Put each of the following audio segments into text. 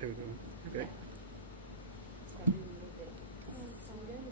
There we go. Okay. It's probably a little bit sweeter.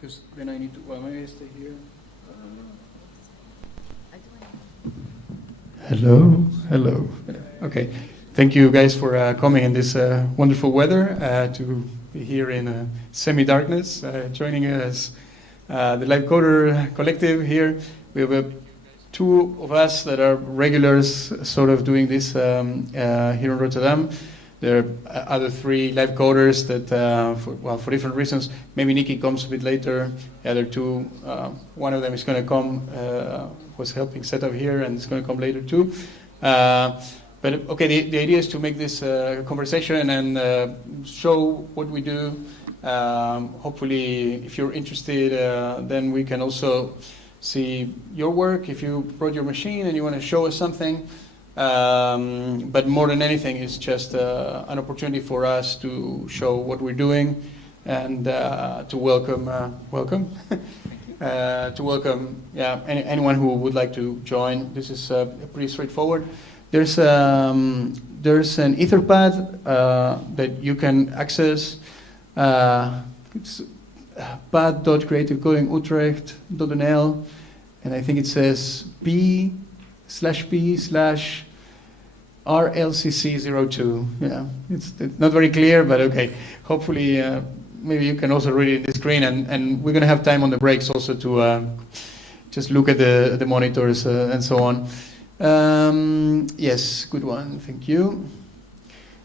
because then I need to, well, maybe I stay here. Hello, hello. Okay, thank you guys for coming in this wonderful weather to be here in semi-darkness, joining us, the Live Coder Collective here. We have two of us that are regulars sort of doing this here in Rotterdam. There are other three live coders that, for different reasons, maybe Nikki comes a bit later. The other two, one of them is going to come, was helping set up here, and is going to come later too. But okay, the idea is to make this conversation and show what we do. Hopefully, if you're interested, then we can also see your work. If you brought your machine and you want to show us something. But more than anything, it's just an opportunity for us to show what we're doing and to welcome anyone who would like to join. This is pretty straightforward. There's an Etherpad that you can access. It's pad.creativecodingutrecht.nl, and I think it says p/rlcc02. Yeah, it's not very clear, but okay. Hopefully, maybe you can also read it in the screen, and we're going to have time on the breaks also to just look at the monitors and so on. Yes, good one. Thank you.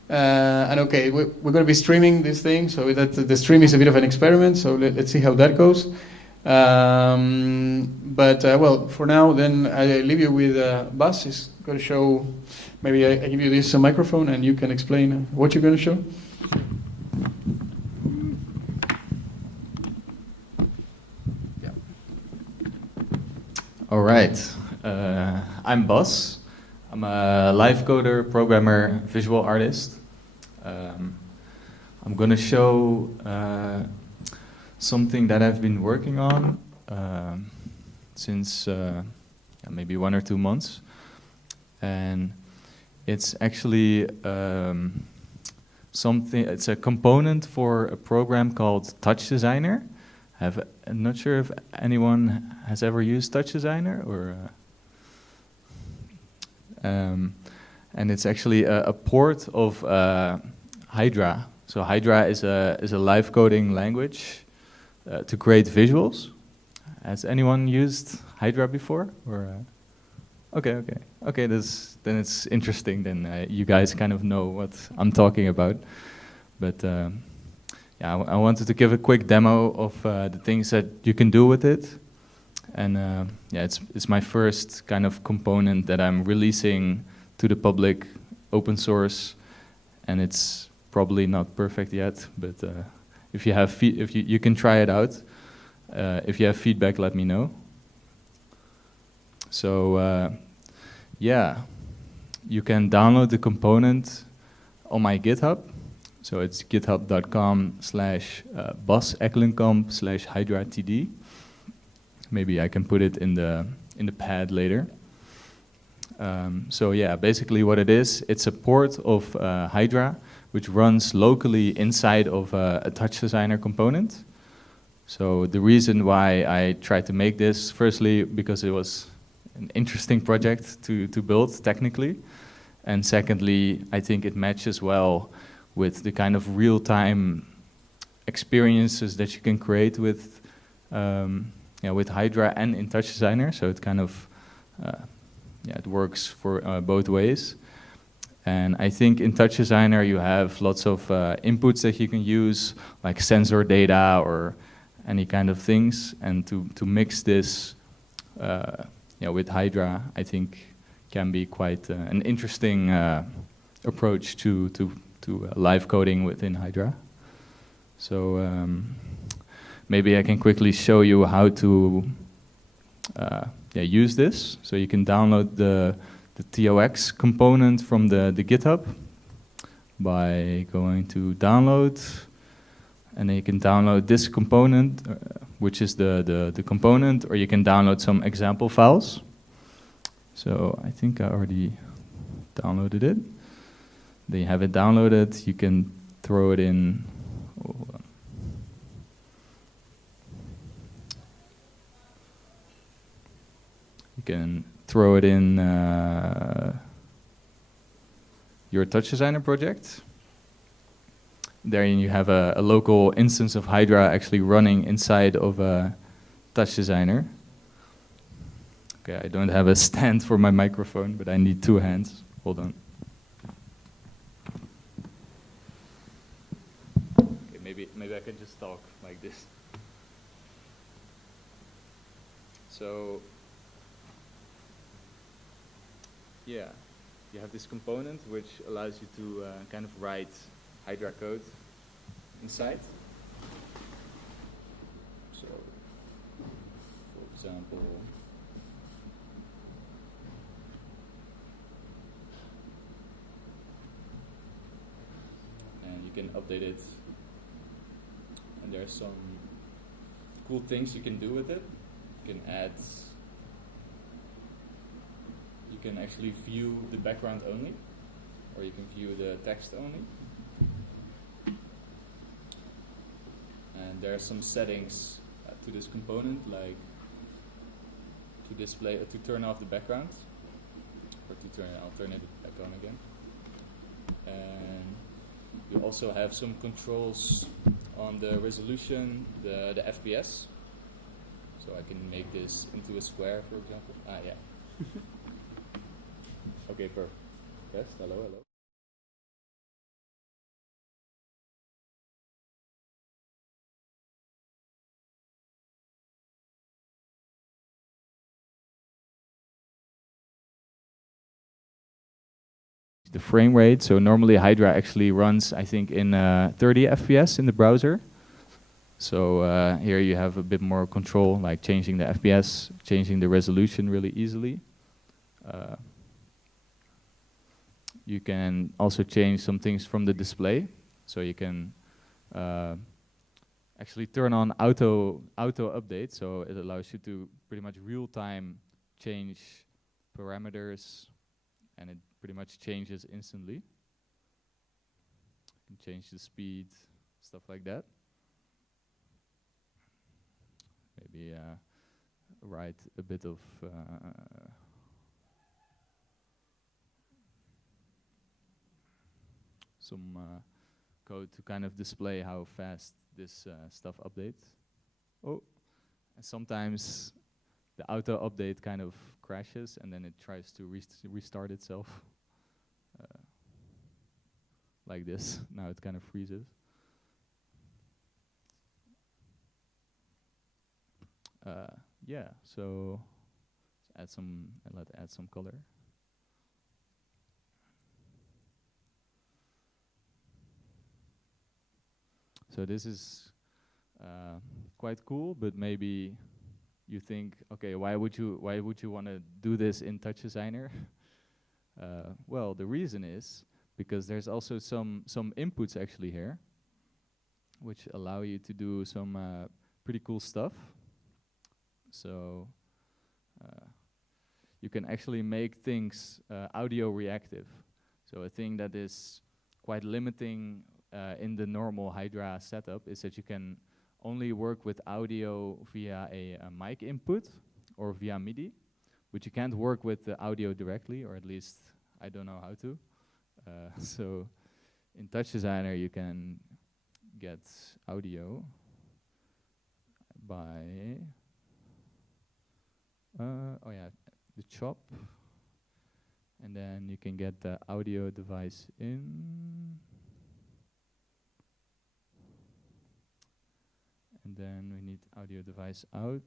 And okay, we're going to be streaming this thing, so that the stream is a bit of an experiment. So let's see how that goes. Well, for now, then I leave you with Bas. He's going to show. Maybe I give you this microphone, and you can explain what you're going to show. Yeah. All right. I'm Bas. I'm a live coder, programmer, visual artist. I'm going to show something that I've been working on since maybe 1 or 2 months. And it's actually it's a component for a program called Touch Designer. I'm not sure if anyone has ever used Touch Designer or... and it's actually a port of Hydra. So Hydra is a live coding language to create visuals. Has anyone used Hydra before? Or okay. Then it's interesting. Then you guys kind of know what I'm talking about. But yeah, I wanted to give a quick demo of the things that you can do with it. And yeah, it's my first kind of component that I'm releasing to the public, open source, and it's probably not perfect yet. But if you have you can try it out. If you have feedback, let me know. So yeah, you can download the component on my GitHub. So it's github.com/basekkelenkamp/hydratd. Maybe I can put it in the pad later. So yeah, basically what it is, it's a port of Hydra, which runs locally inside of a Touch Designer component. So the reason why I tried to make this, firstly, because it was an interesting project to build technically, and secondly, I think it matches well with the kind of real-time experiences that you can create with with Hydra and in Touch Designer. So it kind of it works for both ways. And I think in Touch Designer you have lots of inputs that you can use, like sensor data or any kind of things. And to mix this with Hydra, I think can be quite an interesting approach to live coding within Hydra. So maybe I can quickly show you how to use this. So you can download the TOX component from the GitHub by going to download, and then you can download this component, which is the component, or you can download some example files. So I think I already downloaded it. Then you have it downloaded, you can throw it in. can throw it in your Touch Designer project. There you have a local instance of Hydra actually running inside of a Touch Designer. Okay, I don't have a stand for my microphone, but I need 2 hands. Hold on. Okay, maybe I can just talk like this. So, yeah, you have this component which allows you to kind of write Hydra code inside. So, for example, and you can update it, and there's some cool things you can do with it. You can add, you can actually view the background only, or you can view the text only. And there are some settings to this component, like to display, to turn off the background, or to turn, I'll turn it back on again. And you also have some controls on the resolution, the FPS. So I can make this into a square, for example. Ah, yeah. Okay, perfect. Yes, hello, hello. The frame rate, so normally Hydra actually runs, I think, in 30 FPS in the browser. So here you have a bit more control, like changing the FPS, changing the resolution really easily. You can also change some things from the display. So you can actually turn on auto update, so it allows you to pretty much real time change parameters, and it pretty much changes instantly. You can change the speed, stuff like that. Maybe write a bit of some code to kind of display how fast this stuff updates. Oh, and sometimes the auto update kind of crashes and then it tries to restart itself. Like this. Now it kind of freezes. Yeah, so let's add some color. So this is quite cool, but maybe you think, okay, why would you want to do this in Touch Designer? Well, the reason is because there's also some inputs actually here, which allow you to do some pretty cool stuff. So you can actually make things audio reactive. So a thing that is quite limiting in the normal Hydra setup is that you can only work with audio via a mic input or via MIDI, but you can't work with the audio directly, or at least I don't know how to. So in Touch Designer you can get audio by oh yeah, the chop, and then you can get the audio device in, and then we need audio device out,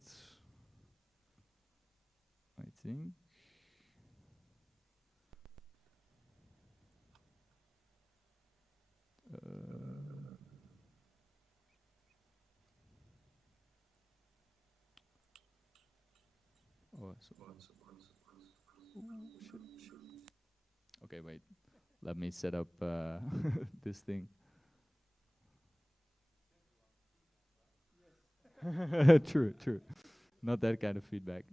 I think. Oh, okay, wait. Let me set up this thing. True. Not that kind of feedback.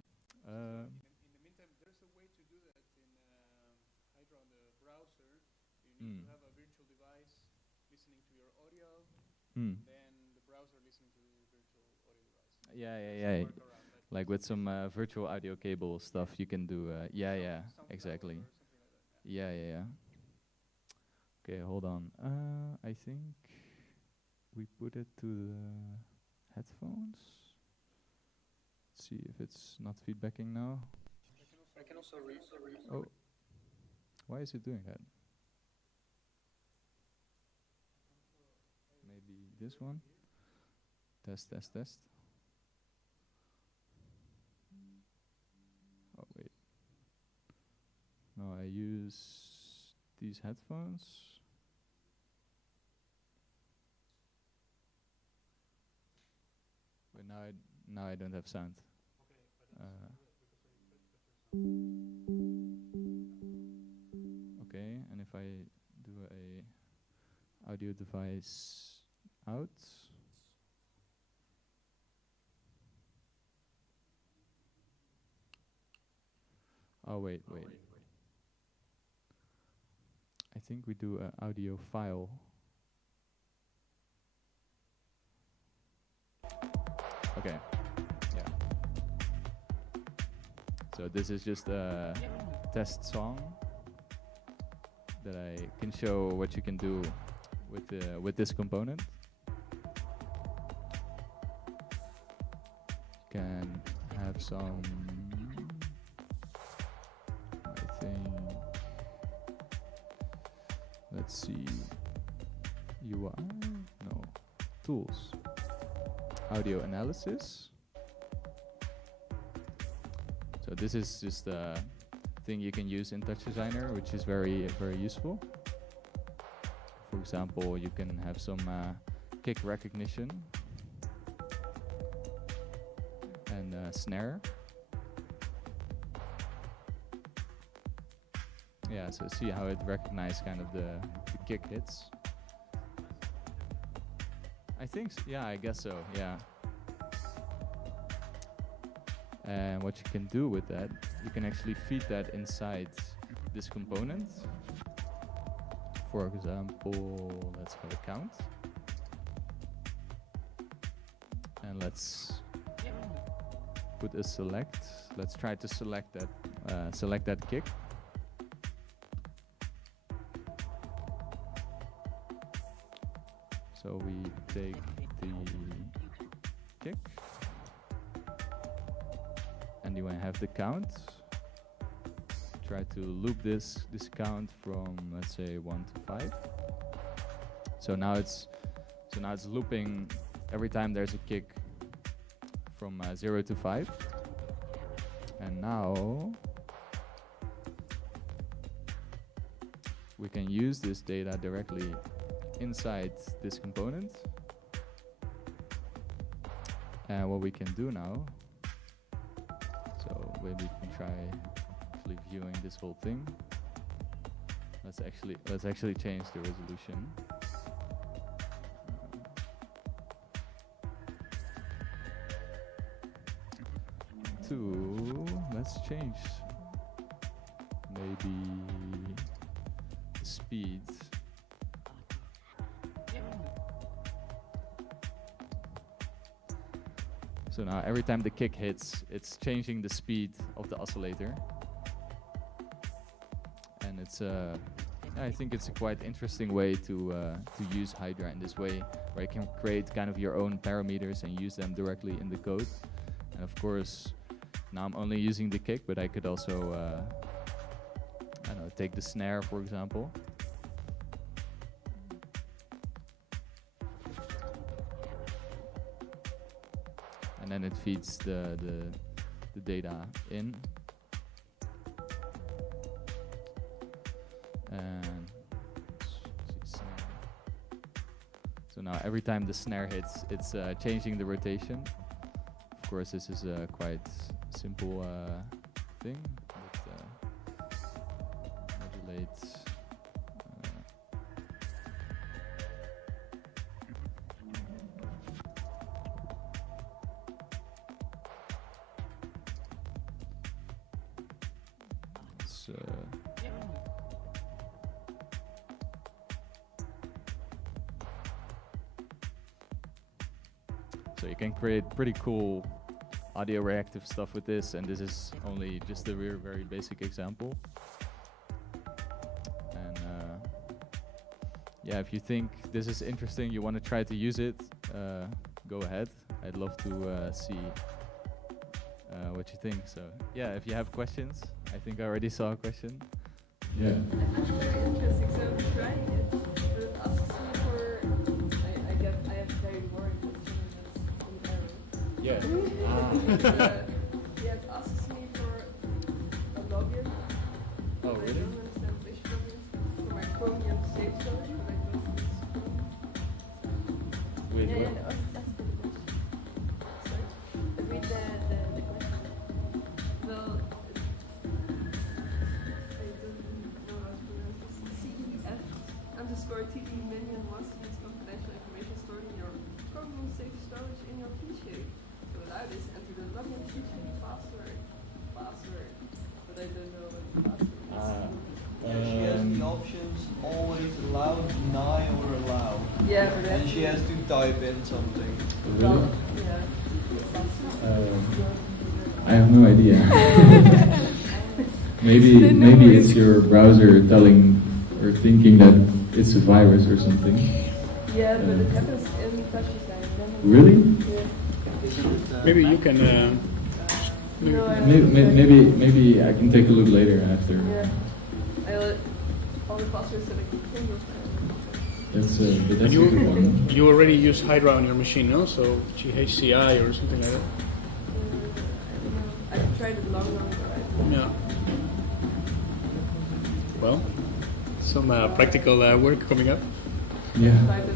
In the meantime, there's a way to do that in Hydra on the browser. You need to have a virtual device listening to your audio, then the browser listening to the virtual audio device. Yeah. Like with some virtual audio cable stuff, you can do. Yeah, exactly. Yeah. Okay, hold on. I think we put it to the headphones. Let's see if it's not feedbacking now. I can also read. Oh, why is it doing that? Maybe this one. Test. Oh wait. No, I use these headphones. But now I don't have sound. Okay, and if I do a audio device out. Oh wait. I think we do an audio file. Okay. Yeah. So this is just a test song that I can show what you can do with this component. You can have some, I think, let's see, UI? No, tools. Audio analysis. So this is just a thing you can use in Touch Designer, which is very useful. For example, you can have some kick recognition and snare. Yeah, so see how it recognizes kind of the kick hits. I think, yeah, I guess so, yeah. And what you can do with that, you can actually feed that inside this component. For example, let's have a count. And let's put a select. Let's try to select that kick. So we take the kick, and you have the count. Try to loop this count from, let's say, 1 to 5. So now it's looping every time there's a kick from 0 to 5. And now we can use this data directly inside this component. And what we can do now, so maybe we can try actually viewing this whole thing. Let's actually change the resolution. Let's change maybe the speed. So now every time the kick hits, it's changing the speed of the oscillator. And it's I think it's a quite interesting way to use Hydra in this way, where you can create kind of your own parameters and use them directly in the code. And of course, now I'm only using the kick, but I could also I don't know, take the snare, for example. And then it feeds the data in. And so now every time the snare hits, it's changing the rotation. Of course, this is a quite simple thing, but modulate. So you can create pretty cool audio reactive stuff with this, and this is only just a very basic example. And yeah, if you think this is interesting, you want to try to use it, go ahead. I'd love to see what you think. So yeah, if you have questions, I think I already saw a question. Yeah. I find it very interesting, so I'm trying it, but it asks me for, I have very boring questions in error. Yeah. Yeah, it asks me for a login. Oh, I really? don't understand which login for my Chromium safe storage, but I don't use Chrome. Wait, Yeah, what? yeah, no, that's the question. Sorry? Read the question. Well, I don't know how to pronounce this. CEF_TD minion wants to use confidential information stored in your Chromium safe storage in your PC. To allow this, enter the login feature password. But I don't know what the password is. She has the options always allow, deny, or allow. Yeah, but And she has to type in something. well, yeah. I have no idea. maybe it's your browser telling or thinking that it's a virus or something. Yeah, but it happens in touches time. Really? Yeah. Maybe you can. No, I Maybe I can take a look later after. Yeah. All the passwords that I can think of. That's a And good one. you already use Hydra on your machine, no? So GHCI or something like that. I don't know. I've tried it long ago. Yeah. Well, some practical work coming up. Yeah. Type it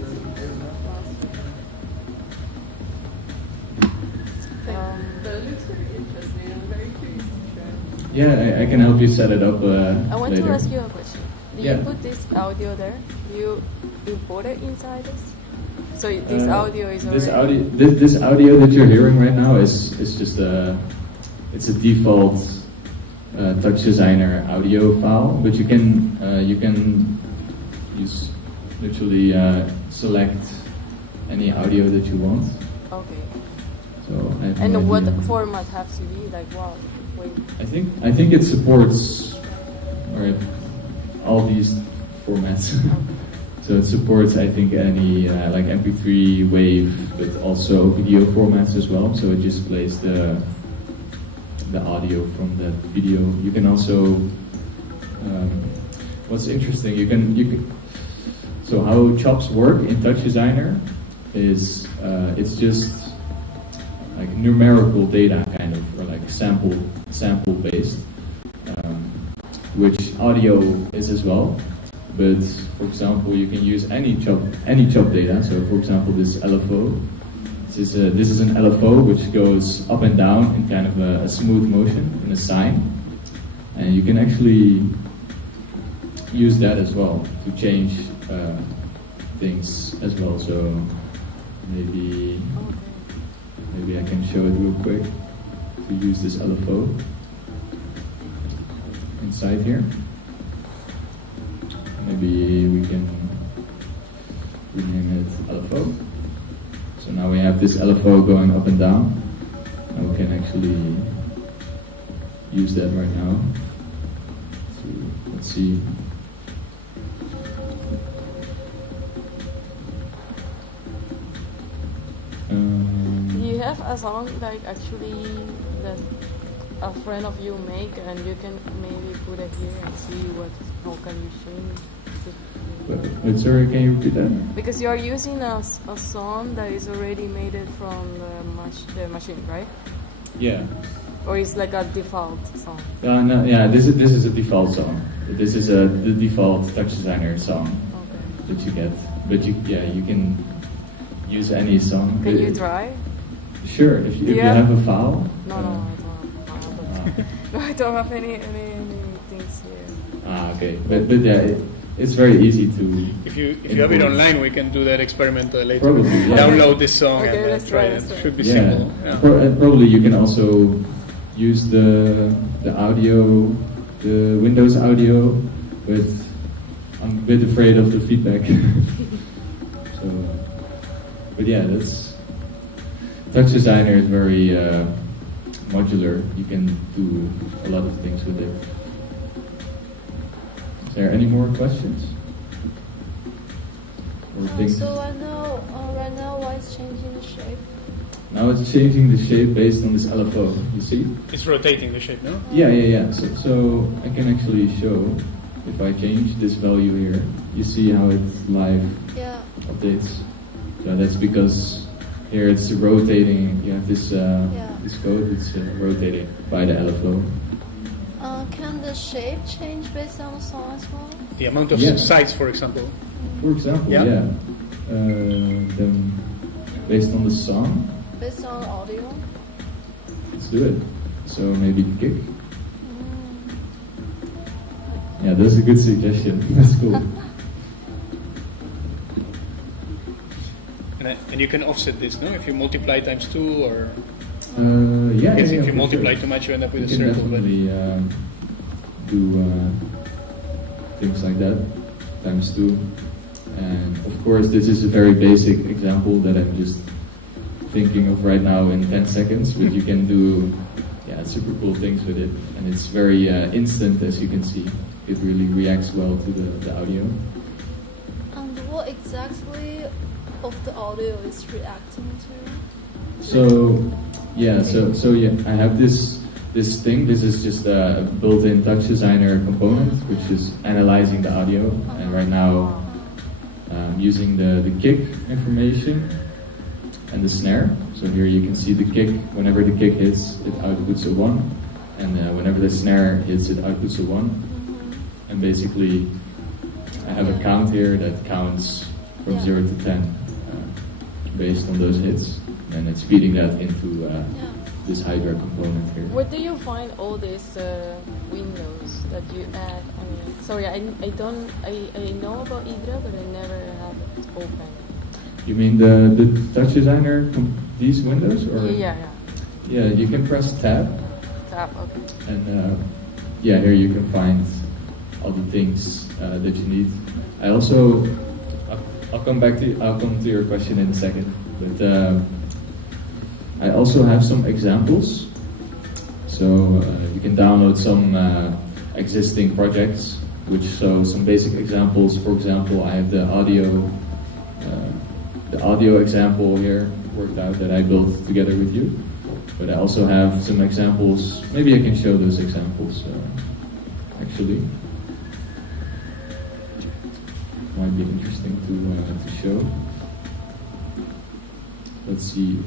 but it looks very interesting. I'm very curious to try. Yeah, I can help you set it up I want later. to ask you a question. Do Yeah. you put this audio there? Do you import it inside this? So this audio is already... This audio that you're hearing right now is just it's a default Touch Designer audio file, but you can use literally select any audio that you want. Okay. So I have And no what idea. format have to be? Like, wow, wait. I think it supports all these formats. So it supports, I think, any like MP3, WAV, but also video formats as well. So it just plays the audio from that video. You can also, what's interesting, you can. So how chops work in Touch Designer is it's just like numerical data kind of, or like sample based, which audio is as well. But for example, you can use any chop data. So for example, this LFO. This is an LFO which goes up and down in kind of a smooth motion in a sine, and you can actually use that as well to change things as well. So maybe I can show it real quick to use this LFO inside here. Maybe we can rename it LFO. So now we have this LFO going up and down, and we can actually use that right now. So let's see. Do you have a song like actually that a friend of you make, and you can maybe put it here and see how can you change it? Wait, sorry, can you repeat that? Because you are using a song that is already made it from the machine, right? Yeah. Or it's like a default song? No, yeah. This is a default song. This is the default Touch Designer song that you get. But you can use any song. Can you try? Sure. If you have a file. No, I don't have a file. No, I don't have any things here. Okay. But yeah, it's very easy to. If you have it online, we can do that experiment later. Probably, yeah. Download this song Okay, and let's try try, it. let's try. Should be Yeah. simple. Yeah. Probably you can also use the audio, the Windows audio, but I'm a bit afraid of the feedback. But yeah, that's Touch Designer is very modular. You can do a lot of things with it. Is there any more questions? Or things? So right now, why it's changing the shape? Now it's changing the shape based on this LFO. You see? It's rotating the shape, no? Yeah. So I can actually show, if I change this value here, you see how it live Yeah. updates. So that's because here it's rotating. You have this this code that's rotating by the LFO. Can the shape change based on the song as well? The amount of Yeah. sides, for example. For example, Yeah. yeah. Then based on the song, Based on audio? let's do it. So maybe the kick. Yeah, that's a good suggestion. That's cool. And you can offset this, no? If you multiply times 2 or... Yeah. Yes, yeah, if you for multiply sure. too much, you end up with You a can circle. But definitely do things like that, times 2. And of course, this is a very basic example that I'm just thinking of right now in 10 seconds, but you can do super cool things with it. And it's very instant, as you can see. It really reacts well to the audio. And what exactly of the audio is reacting to? So I have this thing. This is just a built-in touch designer component, which is analyzing the audio. And right now, I'm using the kick information and the snare. So here you can see the kick. Whenever the kick hits, it outputs a 1, and whenever the snare hits, it outputs a 1. And basically, I have a count here that counts from 0 to 10 based on those hits, and it's feeding that into this Hydra component here. Where do you find all these windows that you add on it? Sorry, I know about Hydra, but I never have it open. You mean the touch designer, these windows? Or? Yeah. Yeah, you can press tab, Okay. and here you can find all the things that you need. I also, I'll come to your question in a second, but I also have some examples. So you can download some existing projects which show some basic examples. For example, I have the audio example here worked out that I built together with you. But I also have some examples. Maybe I can show those examples actually. Might be interesting to show. Let's see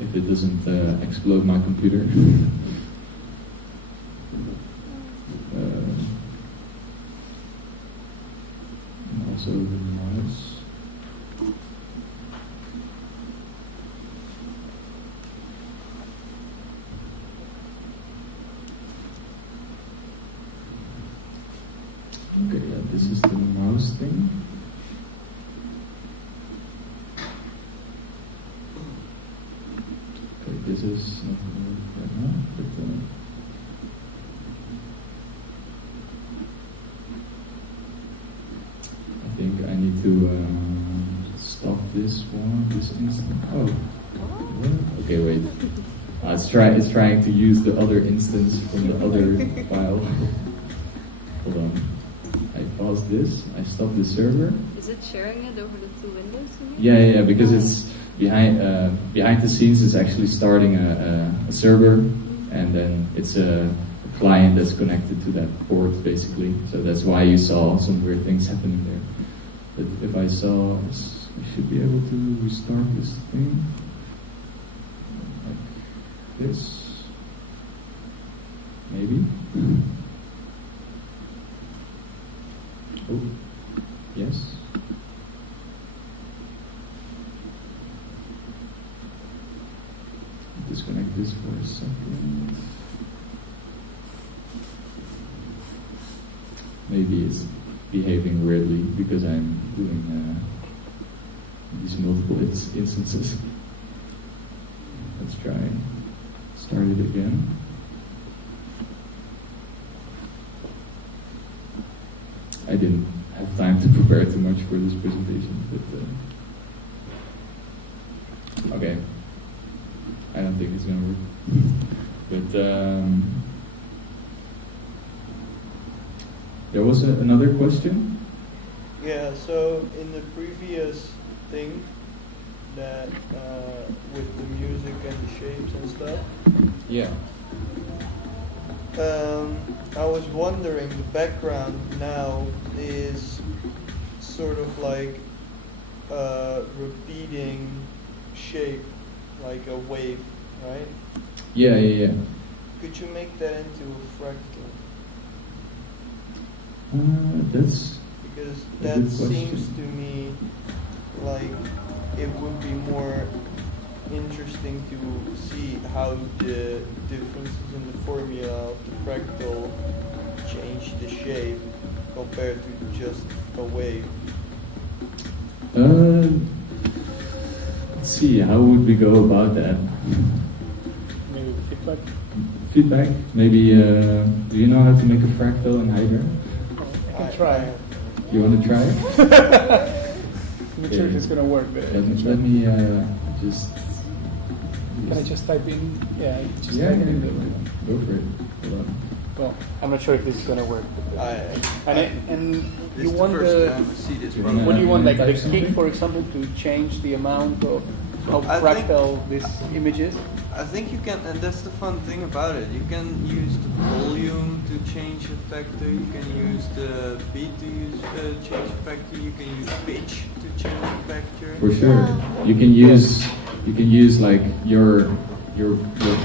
if it doesn't explode my computer. And also the mouse. Okay, yeah, this is the mouse thing. Okay, this is not going to work right now, but I think I need to stop this instance. Oh, what? Okay, wait. It's trying to use the other instance from the other file. Hold on. I pause this. I stop the server. Is it sharing it over the two windows? Yeah, because it's behind the scenes. It's actually starting a server, and then it's a client that's connected to that port, basically. So that's why you saw some weird things happening there. But if I should be able to restart this thing like this, maybe. Oh, yes. Disconnect this for a second. Maybe it's behaving weirdly because I'm doing these multiple instances. Let's try. Start it again. I didn't have time to prepare too much for this presentation, but okay. I don't think it's gonna work. But there was another question. Yeah, so in the previous thing, that with the music and the shapes and stuff, Yeah. I was wondering, the background now is sort of like a repeating shape, like a wave, right? Yeah. Could you make that into a fractal? That's Because a that good question. seems to me like it would be more interesting to see how the differences in the formula of the fractal change the shape compared to just a wave. Let's see, how would we go about that? Maybe feedback. Feedback? Maybe, do you know how to make a fractal in Hydra? I can try. You want to try? I'm not sure if it's gonna work, but Let me just... can I just type in? Yeah, just Yeah, type in. go for it. Hold on. Well, I'm not sure if this is gonna work. And This you is want the first the time I see this Yeah. problem. what do you want, like Type the kick, something? for example, to change the amount of how I think- fractal this image is? I think you can, and that's the fun thing about it. You can use the volume to change a factor. You can use the beat to change a factor. You can use pitch to change a factor. For sure. You can use like your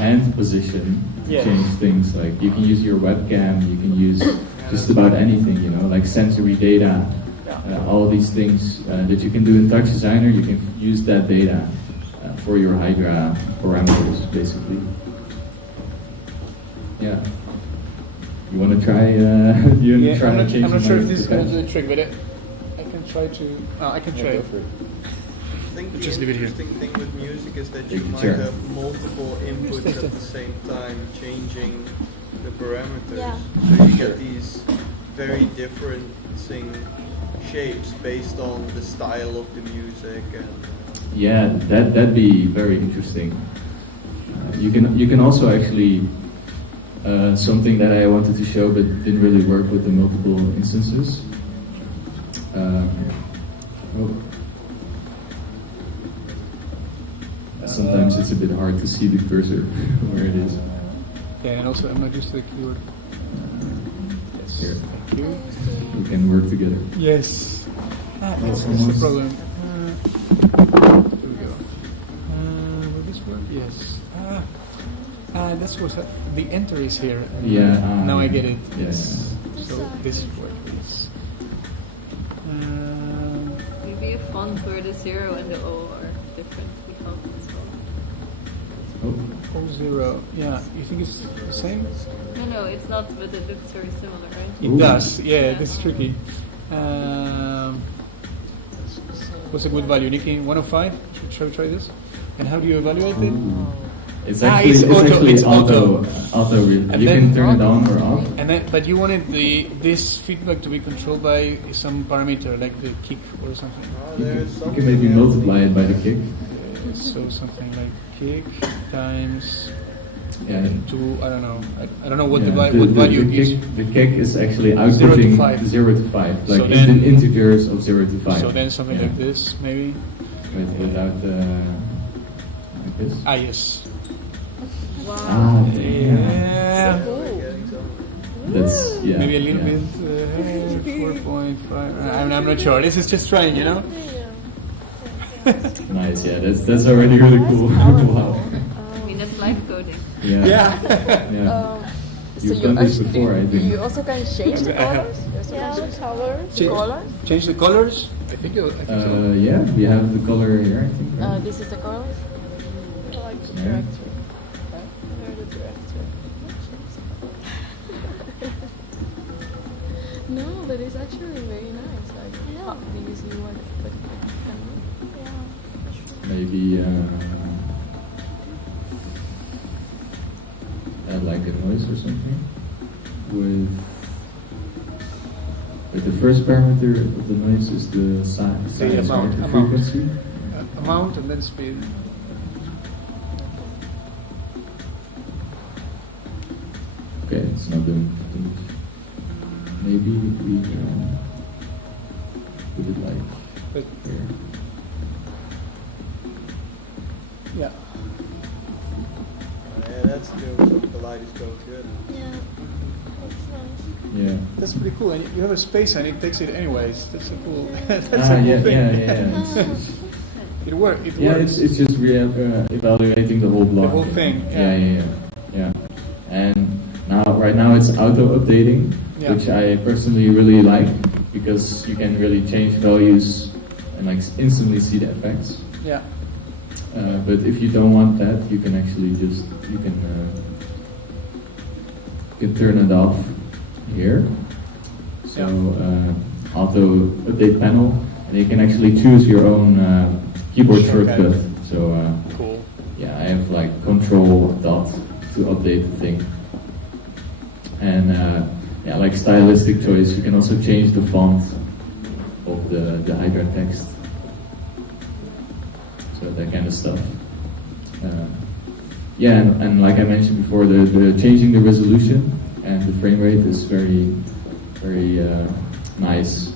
hand position to Yes. change things. Like you can use your webcam, you can use just about anything, you know, like sensory data, all these things that you can do in Touch Designer. You can use that data for your Hydra parameters, basically. Yeah. You want to try? You want to try to change? I'm not the sure if amount this is of going to the do the trick, but I can try to. I can try Yeah, it. go for it. I think the Just leave it here. interesting thing with music is that Take you your might turn. have multiple inputs take at that. the same time, changing the parameters. Yeah. So you Sure. get these very different shapes based on the style of the music and. Yeah, that'd be very interesting. You can also actually something that I wanted to show but didn't really work with the multiple instances. Sometimes it's a bit hard to see the cursor where it is. Yeah, and also I'm not used to the keyword. Yes. Here. Thank you. We can work together. Yes. That's the almost- problem. Here we go. Will this work? Yes. That's what's the enter is here. And Yeah, now I get it. yeah, Yes. So this works. Yes. Maybe a font where the 0 and the O are different would help as well. Oh, 0. Yeah. You think it's the same? No, it's not, but it looks very similar, right? It Ooh. does. Yeah, Yeah. this is tricky. What's a good value, Nikki? 105? Shall we try this? And how do you evaluate it? it's Ah, actually it's auto, it's auto. And You then- can turn it on or off. And then, but you wanted this feedback to be controlled by some parameter, like the kick or something. There's You something can maybe else. multiply it by the kick. So something like kick times Yeah. 2. I don't know. I don't know what Yeah, what value the is. kick, the kick is actually 0 to outputting 5. 0 to 5, like So then- integers of 0 to 5. So then something Yeah. like this, maybe. Without like this. Ah, yes. Wow. Ah, Yeah. We're getting somewhere. That's yeah. Maybe a little yeah. bit. 4.5. I'm not sure. This is just trying, you know. Nice. Yeah, that's already really cool. Wow. I mean, that's live coding. Yeah. Yeah. So You've you done this actually before, I think. you also can change the I have- colors. You also can change colors. Change- Colors. Change the colors. I think so. Yeah, we have the color here, I think. Right? This is the colors. I like the Yeah. director. They're the director. No, but it's actually very nice. Like, Yeah. do you see what it can do? Yeah. Maybe add like a noise or something with the first parameter of the noise is the size, The amount, right? The amount. frequency. Amount and then speed. Okay, it's not doing too much. Maybe we put it like But- here. Yeah. Yeah, that's good. So the light is going good. Yeah, that's nice. Yeah. That's pretty cool. And you have a space and it takes it anyways. That's a cool. That's a Ah, cool yeah, thing. yeah. It's, It works. It yeah, works. it's just evaluating the whole block. The whole thing, Yeah. And right now it's auto-updating, Yeah. which I personally really like because you can really change values and like instantly see the effects. Yeah. But if you don't want that, you can actually just you can turn it off here. So auto update panel, and you can actually choose your own keyboard Shortcut. shortcut. So Cool. yeah, I have like Control dot to update the thing, and yeah, like stylistic choice. You can also change the font of the Hydra text. So that kind of stuff. Yeah, and like I mentioned before, the changing the resolution and the frame rate is very, very nice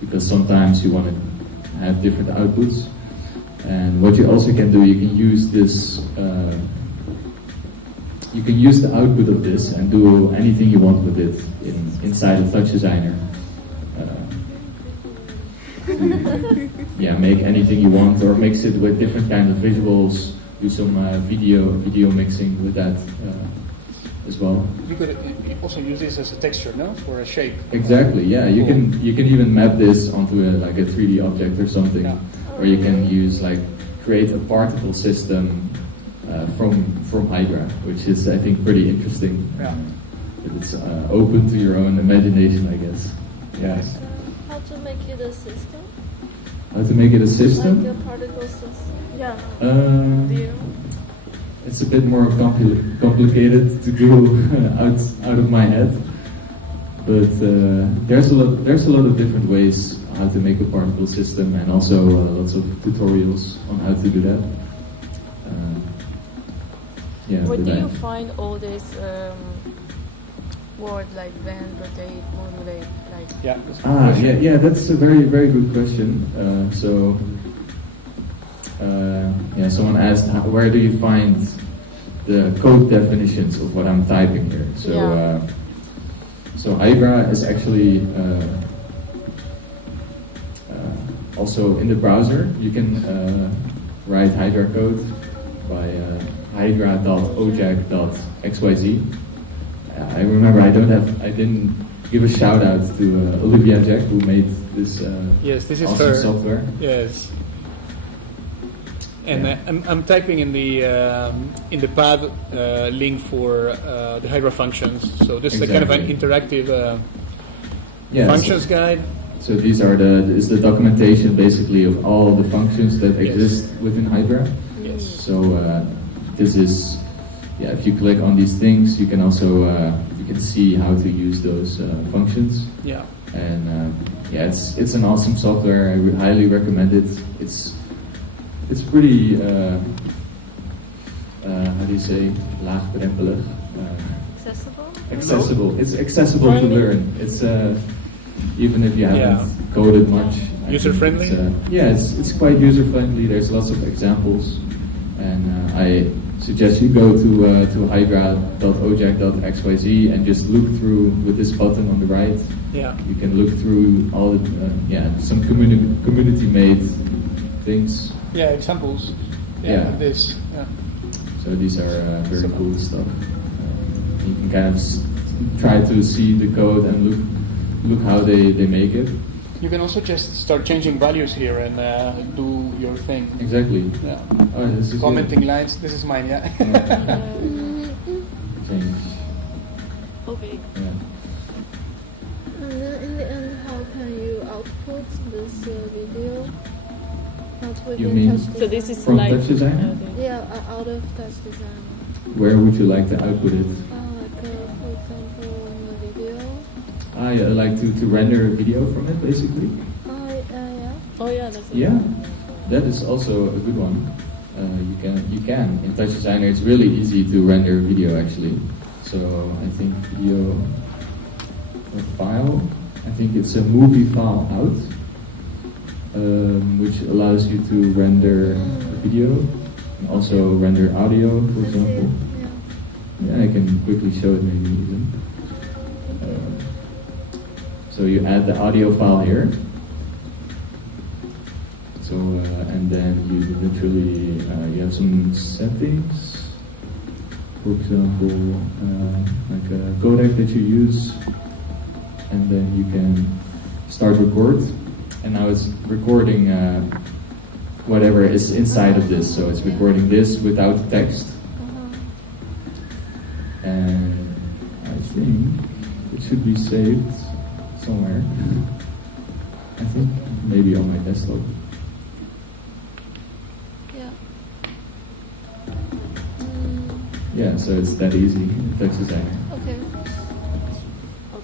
because sometimes you want to have different outputs. And what you also can do, you can use this. You can use the output of this and do anything you want with it inside of Touch Designer. Yeah, make anything you want or mix it with different kinds of visuals. Do some video mixing with that as well. You could also use this as a texture, no, for a shape. Exactly. Yeah, you Cool. can even map this onto like a 3D object or something, Yeah. or you can use like create a particle system from Hydra, which is I think pretty interesting. Yeah. But it's open to your own imagination, I guess. Yeah. Yes. How to make it a system? How to make it a system? Like a particle system? Yeah. Um, Do you? It's a bit more complicated to do out of my head, but there's a lot of different ways how to make a particle system, and also lots of tutorials on how to do that. Yeah. Where but do I- you find all these words like bend, rotate, modulate, like? Yeah. that's a good Ah, question. yeah, that's a very, very good question. Yeah, someone asked, where do you find the code definitions of what I'm typing here? So, Yeah. so Hydra is actually also in the browser. You can write Hydra code by hydra.ojag.xyz. I remember I didn't give a shout out to Olivia Jack, who made this Yes, this is awesome her. software. Yes. And Yeah. I'm typing in the pad link for the Hydra functions. So this is a kind of an Exactly. interactive Yeah, functions guide. So these are is the documentation basically of all the functions that Yes. exist within Hydra. Yes. So this is, yeah, if you click on these things, you can also you can see how to use those functions. Yeah. And yeah, it's an awesome software. I highly recommend it. It's pretty how do you say, laagdrempelig? Accessible? Accessible. It's accessible to Friendly? learn. It's even if you haven't Yeah. coded much. I User think friendly? Yeah, it's quite user friendly. There's lots of examples, and I suggest you go to hydra.ojag.xyz and just look through with this button on the right. Yeah. You can look through all the some community made things. Yeah, examples. Yeah. Like this. Yeah. So these are very cool stuff. You can kind of try to see the code and look how they make it. You can also just start changing values here and do your thing. Exactly. Yeah. Oh, this is Commenting lines. This is mine. Yeah. Change. Okay. Yeah. And then in the end, how can you output this video? Not You within mean- Touch So this is From like Touch Designer? Yeah, out of Touch Design. Where would you like to output it? Like, for example, in the video. Yeah, like to render a video from it, basically. Yeah. Oh yeah, that's Yeah, that is also a good one. You can in Touch Designer. It's really easy to render a video actually. So I think video or file, I think it's a movie file out, which allows you to render video and also render audio, for example. Yeah, I can quickly show it maybe even. So you add the audio file here. So and then you literally you have some settings. For example, like a codec that you use, and then you can start record. And now it's recording whatever is inside of this. So it's recording this without text. And I think it should be saved somewhere. I think maybe on my desktop. Yeah. Yeah, so it's that easy. Touch Designer. Okay.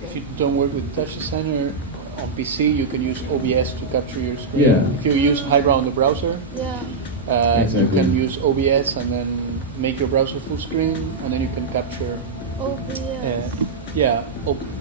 If you don't work with Touch Designer on PC, you can use OBS to capture your screen. Yeah. If you use Hydra on the browser, Yeah. Exactly. you can use OBS and then make your browser full screen, and then you can capture. OBS.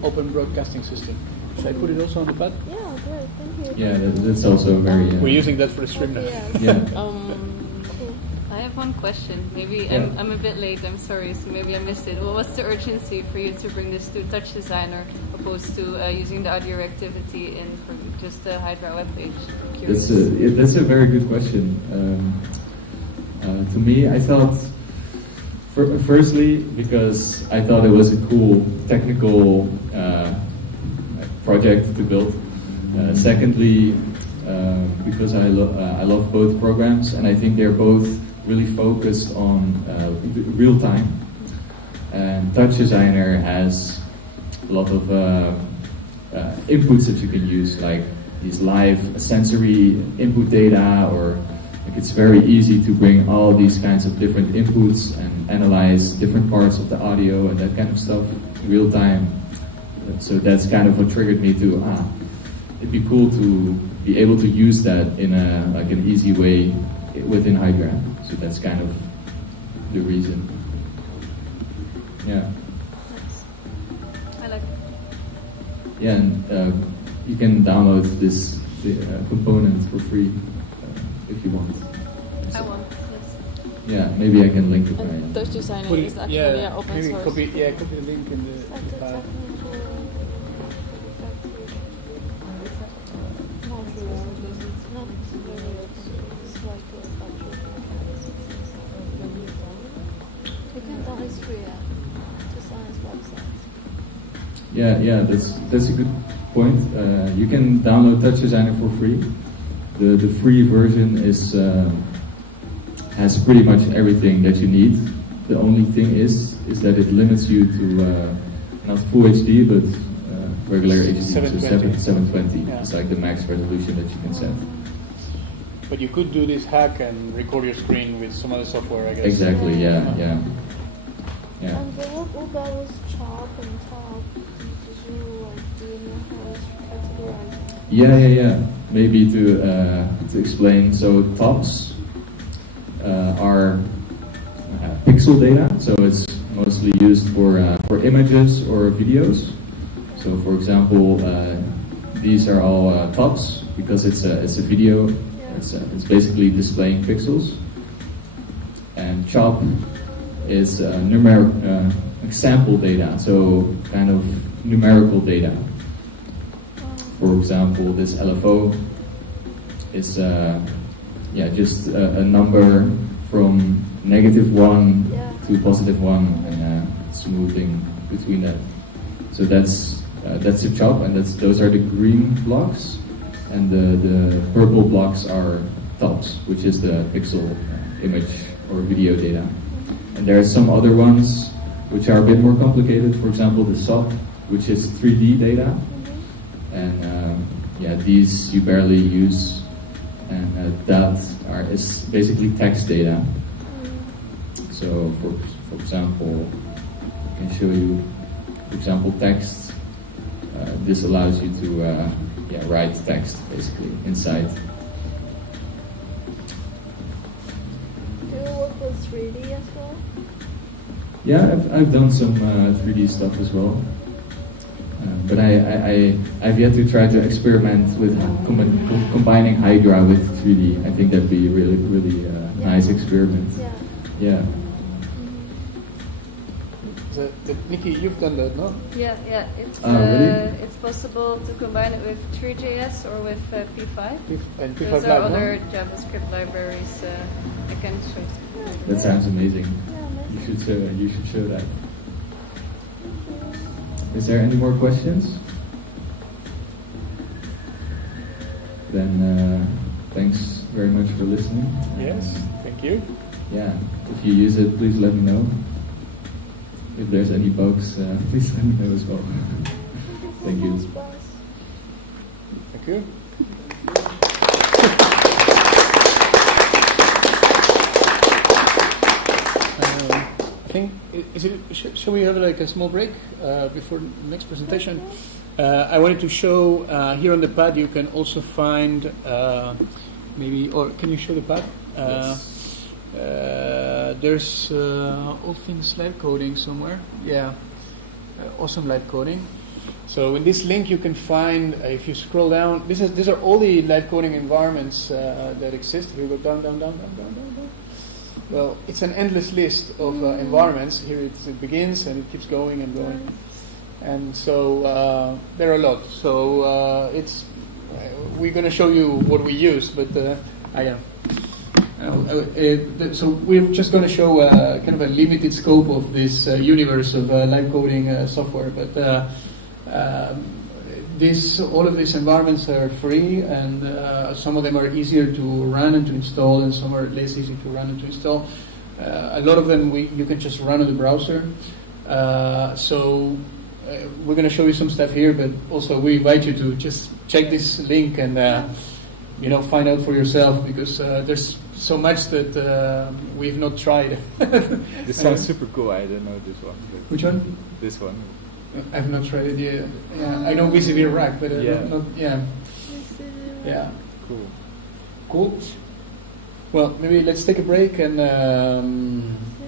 Open Broadcasting System. Should I put it also on the pad? Yeah, great. Thank you. Yeah, that's also very. We're using that for the stream now. OBS. Yeah. Cool. I have one question. Maybe Yeah. I'm a bit late. I'm sorry. So maybe I missed it. What was the urgency for you to bring this to Touch Designer opposed to using the audio activity in for just the Hydra webpage? Curious. That's a very good question. To me, I thought, firstly, because I thought it was a cool technical project to build. Secondly, because I love both programs, and I think they're both really focused on real time. And Touch Designer has a lot of inputs that you can use, like these live sensory input data, or like it's very easy to bring all these kinds of different inputs and analyze different parts of the audio and that kind of stuff in real time. So that's kind of what triggered me to, it'd be cool to be able to use that in an easy way within Hydra. So that's kind of the reason. Yeah. I like it. Yeah, and you can download this component for free if you want. I want. Yes. Yeah, maybe I can link it And right. Touch Designer Put is it, actually yeah, open maybe source. copy the link in the Like the file. technical not very it's like a budget. You can download it free at Design's website. Yeah, that's a good point. You can download Touch Designer for free. The free version has pretty much everything that you need. The only thing is that it limits you to not full HD, but regular HD, so 720. Yeah. It's like the max resolution that you can set. But you could do this hack and record your screen with some other software, I guess. Exactly. Yeah. And what about with chop and top? Did you do you know how it's categorized? Yeah. Maybe to explain. So tops are pixel data. So it's mostly used for images or videos. So for example, these are all tops because it's a video. It's basically displaying pixels. And chop is numeric sample data. So kind of numerical data. For example, this LFO is just a number from -1 to +1 and smoothing between that. So that's the chop, and those are the green blocks, and the purple blocks are tops, which is the pixel image or video data. And there are some other ones which are a bit more complicated. For example, the SOP, which is 3D data. And these you barely use, and that is basically text data. So for example, I can show you, for example, text. This allows you to write text basically inside. Do you work with 3D as well? Yeah, I've done some 3D stuff as well. But I've yet to try to experiment with combining Hydra with 3D. I think that'd be a really nice experiment. Yeah. Nikki, you've done that, no? Yeah. It's really? it's possible to combine it with 3JS or with P5. And P5 Those are Lab, other no? JavaScript libraries I can show. That sounds amazing. You should show that. Is there any more questions? Then thanks very much for listening. Yes, thank you. Yeah, if you use it, please let me know. If there's any bugs, please let me know as well. Thank you. Thank you. I think, shall we have like a small break before the next presentation? I wanted to show here on the pad you can also find maybe, or can you show the pad? Yes. There's all things live coding somewhere. Yeah, awesome live coding. So in this link you can find, if you scroll down, these are all the live coding environments that exist. If you go down. Well, it's an endless list of environments. Here it begins and it keeps going and going. And so there are a lot. So we're going to show you what we use, but so we're just going to show kind of a limited scope of this universe of live coding software. But all of these environments are free, and some of them are easier to run and to install, and some are less easy to run and to install. A lot of them you can just run on the browser. So we're going to show you some stuff here, but also we invite you to just check this link and find out for yourself, because there's so much that we've not tried. This sounds super cool. I don't know this one. Which one? This one. I've not tried it yet. Yeah, I know VCV Rack, but not. Yeah. Cool. Well, maybe let's take a break and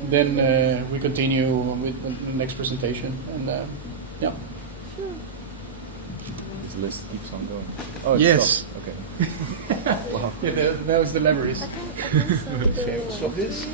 then we continue with the next presentation. And yeah. This list keeps on going. Oh, it's Yes. stopped. Okay. Wow. Yeah, that was the libraries. I can Okay, we'll stop this.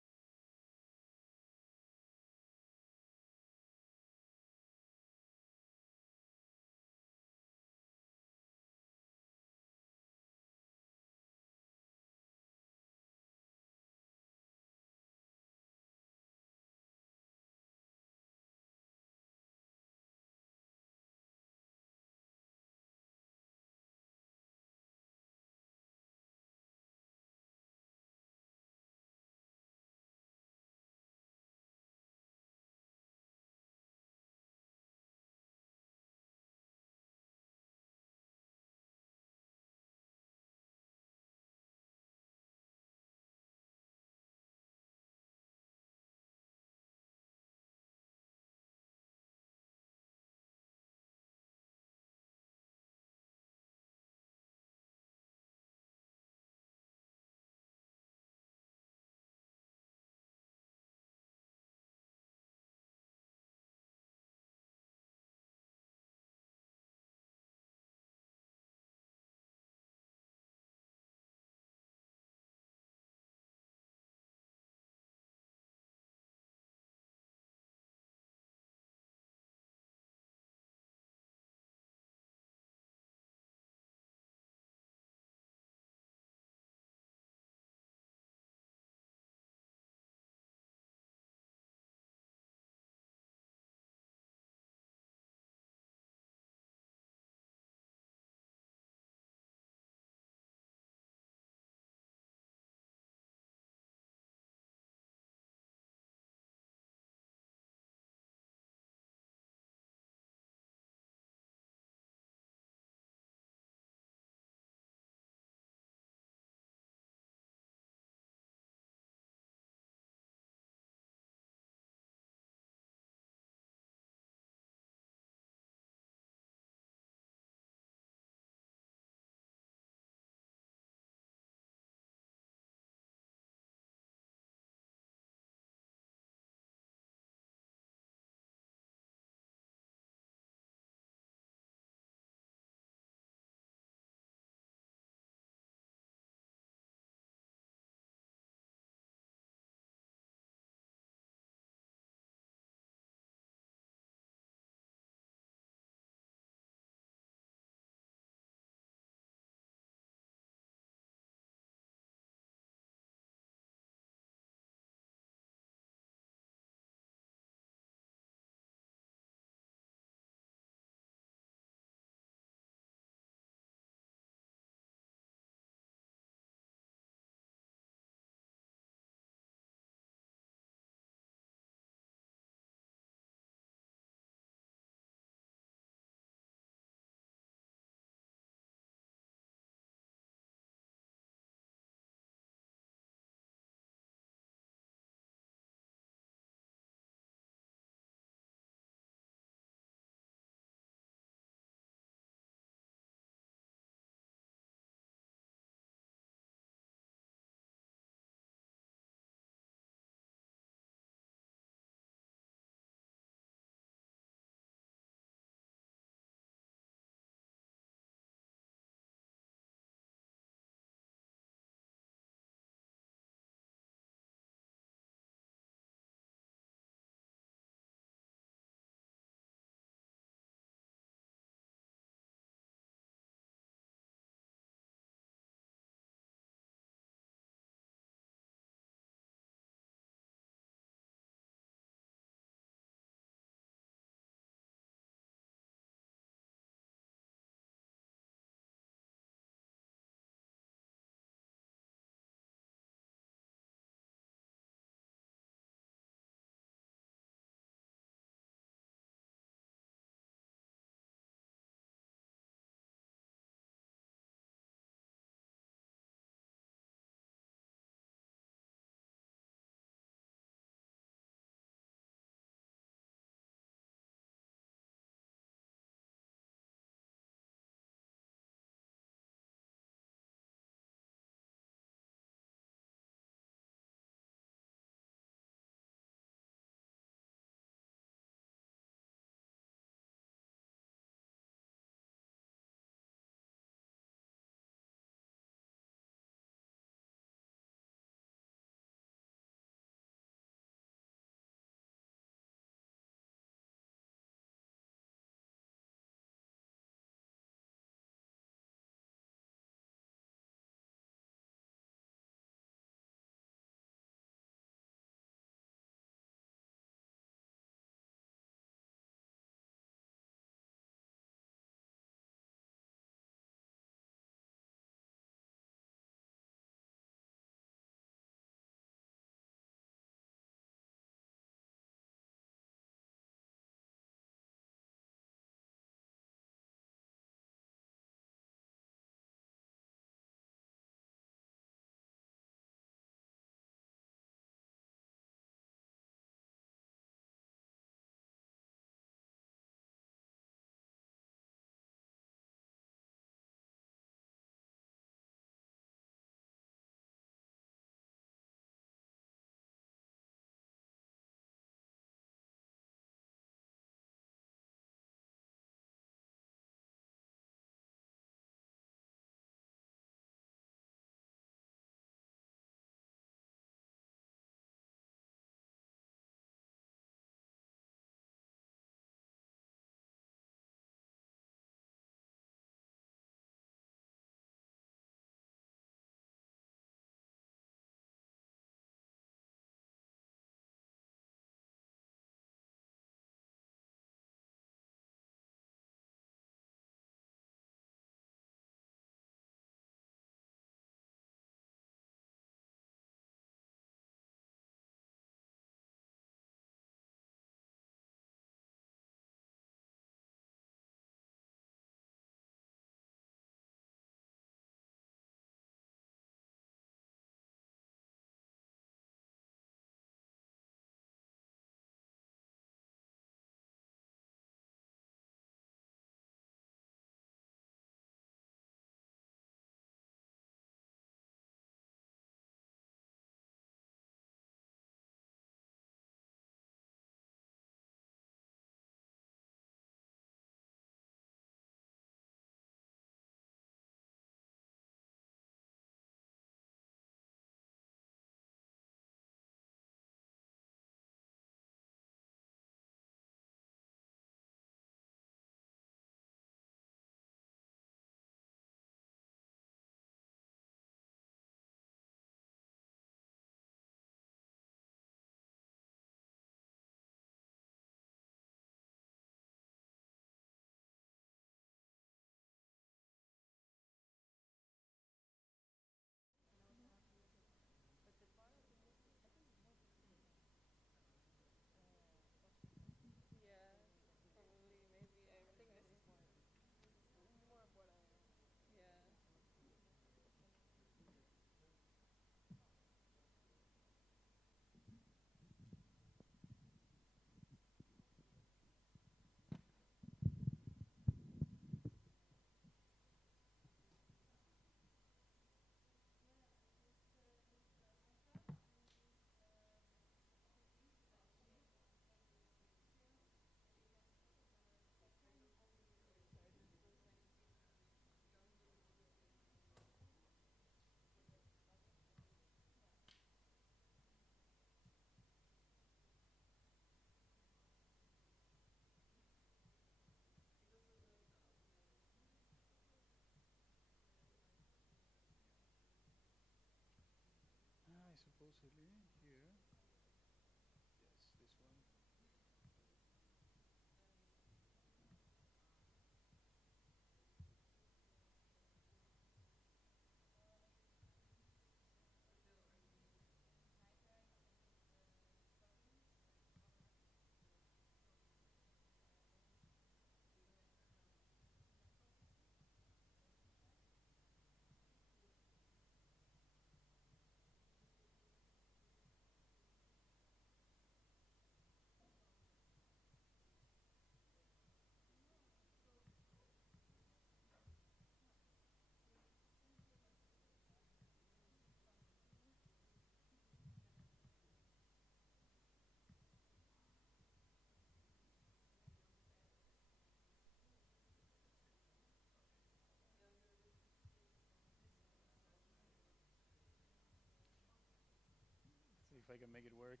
I can make it work.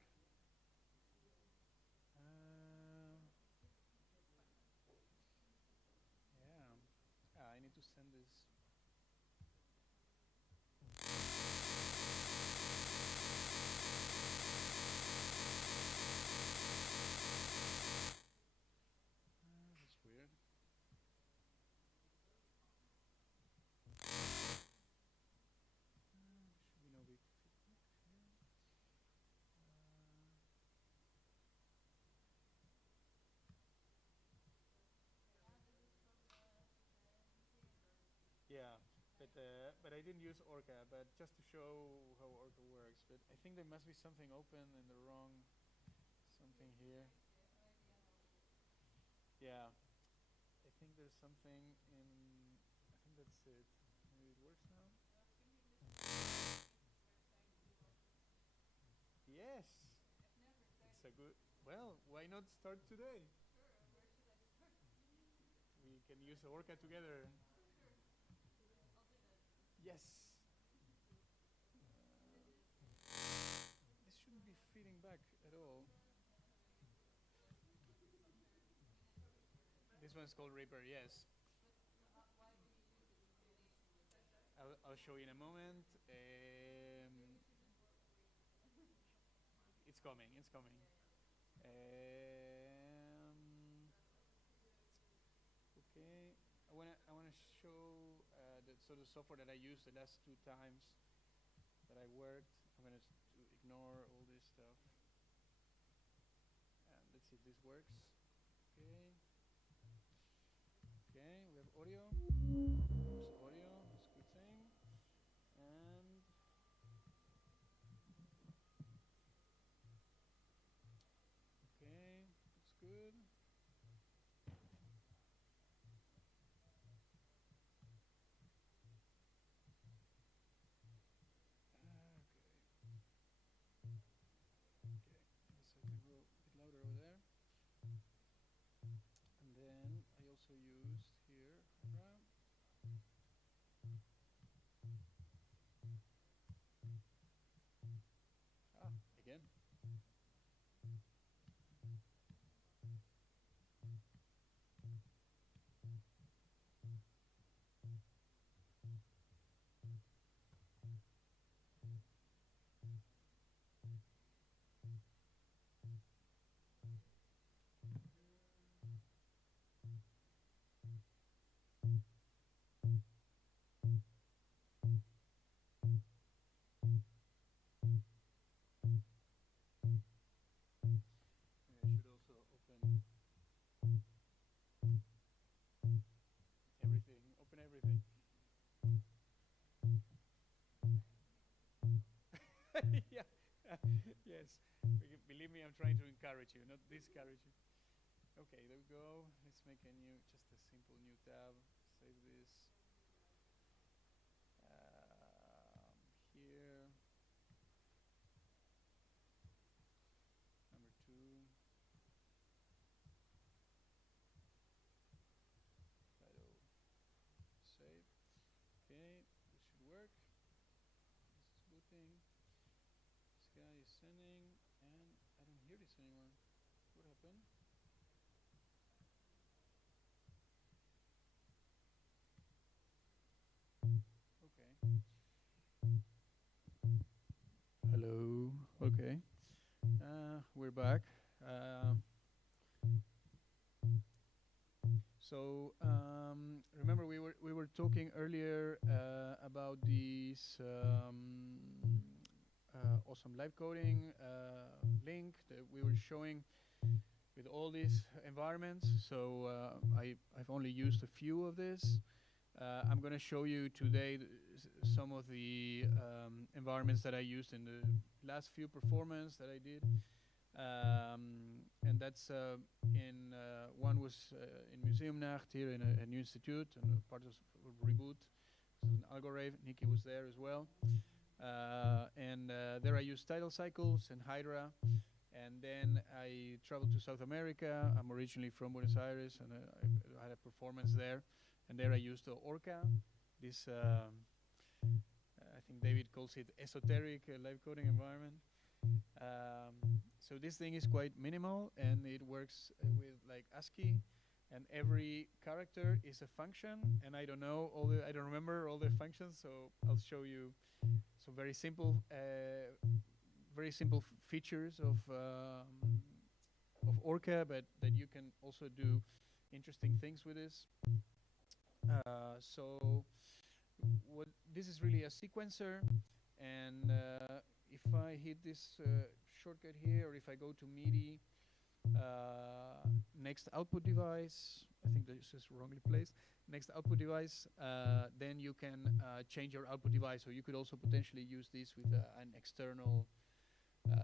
Yeah. I need to send this. That's weird. Should be no big feedback here. Yeah, but I didn't use Orca, but just to show how Orca works. But I think there must be something open in the wrong something here. Yeah, I think there's something in. I think that's it. Maybe it works now. Yes, it's a good. Well, why not start today? We can use Orca together. Yes. This shouldn't be feeding back at all. This one's called Reaper, yes. I'll show you in a moment. It's coming, it's coming. Okay, I wanna show the software that I used the last 2 times that I worked. I'm gonna ignore all this stuff. And let's see if this works. Okay. Okay, we have audio. There's audio, that's a good thing. And okay, that's good. Okay, let's have to go a bit louder over there. And then I also used here Hydra. Again. I should also open everything. Open everything. Yeah. Yes. Believe me, I'm trying to encourage you, not discourage you. Okay, there we go. Let's make just a simple new tab. Save this. Here. Number 2. Title. Save. Okay, this should work. This is booting. This guy is sending, and I don't hear this anymore. What happened? Okay. Hello. Okay. We're back. So remember we were talking earlier about these awesome live coding link that we were showing with all these environments. So I've only used a few of this. I'm going to show you today some of the environments that I used in the last few performance that I did. And that's one was in Museumnacht here in a new institute, and part of Reboot. So an algorithm. Nikki was there as well. And there I used tidal cycles and Hydra. And then I traveled to South America. I'm originally from Buenos Aires, and I had a performance there. And there I used Orca, this, I think David calls it esoteric live coding environment. So this thing is quite minimal, and it works with like ASCII, and every character is a function, and I don't remember all the functions, so I'll show you some very simple features of Orca, but that you can also do interesting things with this. So this is really a sequencer, and if I hit this shortcut here, or if I go to MIDI, next output device, I think this is wrongly placed, next output device, then you can change your output device. So you could also potentially use this with an external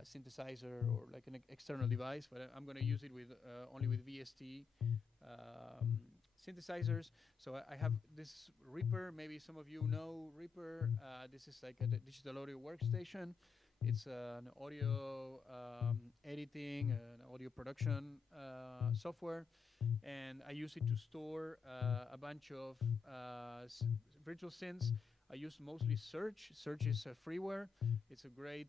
synthesizer or like an external device, but I'm going to use it with only with VST synthesizers. So I have this Reaper. Maybe some of you know Reaper. This is like a digital audio workstation. It's an audio editing and audio production software, and I use it to store a bunch of virtual synths. I use mostly Surge. Surge is a freeware. It's a great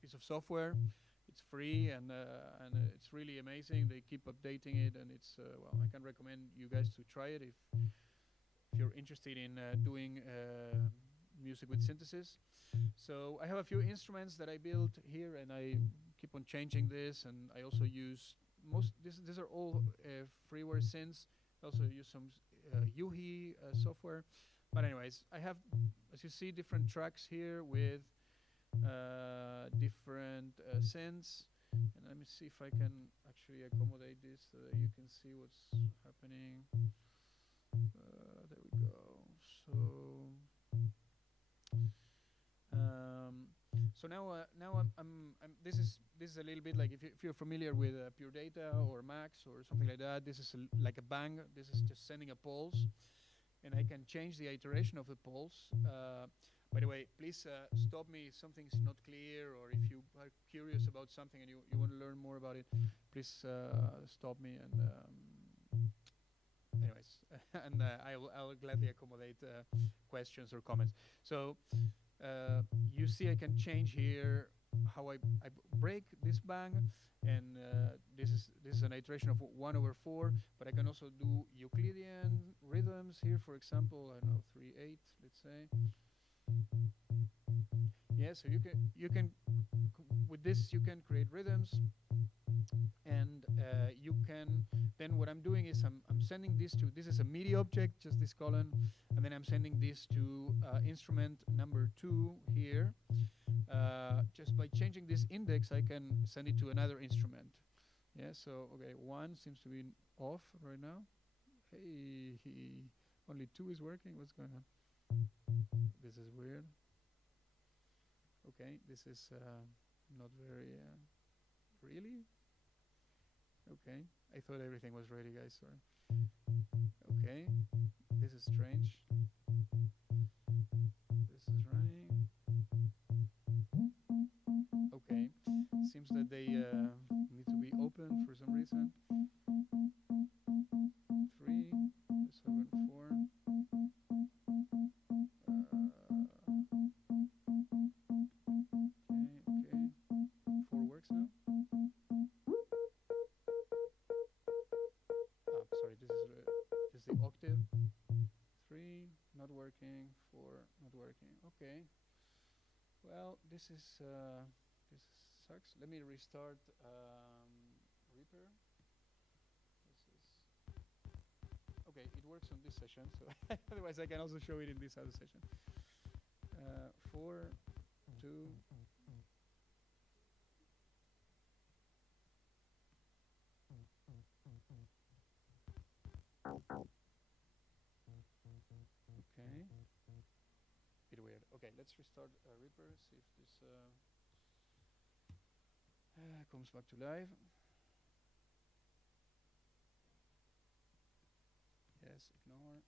piece of software. It's free, and it's really amazing. They keep updating it, and it's well, I can recommend you guys to try it if you're interested in doing music with synthesis. So I have a few instruments that I built here, and I keep on changing this, and I also use these are all freeware synths. I also use some Yuhi software. But anyways, I have, as you see, different tracks here with different synths. And let me see if I can actually accommodate this so that you can see what's happening. There we go. So now this is a little bit like if you're familiar with Pure Data or Max or something like that. This is like a bang. This is just sending a pulse, and I can change the iteration of the pulse. By the way, please stop me if something's not clear, or if you are curious about something and you want to learn more about it. Please stop me, and anyways, and I will gladly accommodate questions or comments. So you see, I can change here how I break this bang, and this is an iteration of 1/4, but I can also do Euclidean rhythms here, for example, I don't know, 3/8, let's say. Yeah, so you can with this you can create rhythms, and you can then what I'm doing is I'm sending this is a MIDI object, just this column, and then I'm sending this to instrument number 2 here. Just by changing this index, I can send it to another instrument. Yeah, so okay, 1 seems to be off right now. Hey, only 2 is working. What's going on? This is weird. Okay, this is not very really. Okay, I thought everything was ready, guys. Sorry. Okay, this is strange. This is running. Okay, seems that they need to be open for some reason. 3, 7, 4. Okay. 4 works now. Sorry, this is the octave. 3 not working. 4 not working. Okay. Well, this sucks. Let me restart Reaper. This is okay. It works on this session, so otherwise I can also show it in this other session. 4, 2. Okay. Bit weird. Okay, let's restart Reaper. See if this comes back to life. Yes, ignore.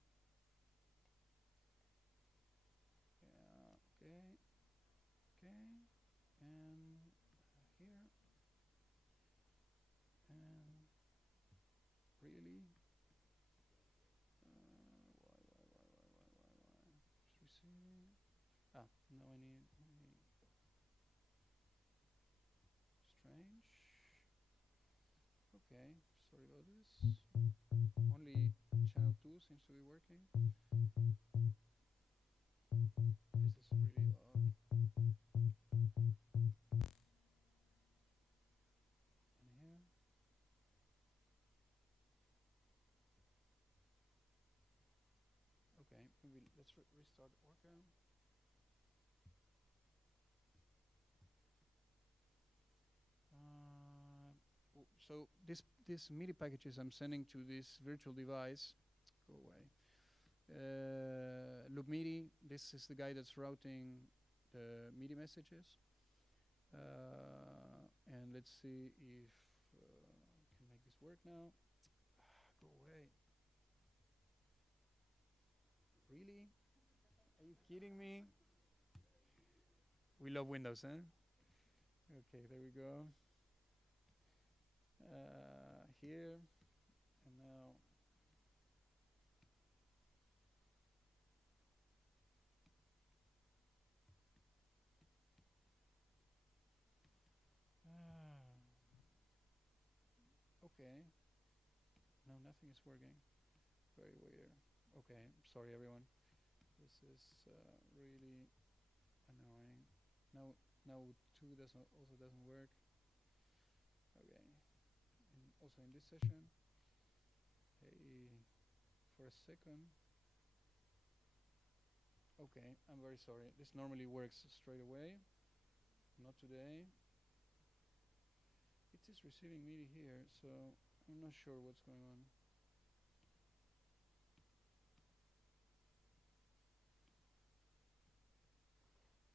Yeah, okay. Okay. And here. And really? Why? Just receiving. Now I need. only channel 2 seems to be working. This is really odd. And here. Okay, maybe let's restart Orca. So this MIDI packages I'm sending to this virtual device. Go away. Loop MIDI. This is the guy that's routing the MIDI messages. And let's see if I can make this work now. Go away. Really? Are you kidding me? We love Windows, huh? Okay, there we go. Here and now. Okay. No, nothing is working. Very weird. Okay, sorry everyone. This is really annoying. Now 2 doesn't work. Okay. And also in this session. Hey, for a second. Okay, I'm very sorry. This normally works straight away. Not today. It is receiving MIDI here, so I'm not sure what's going on.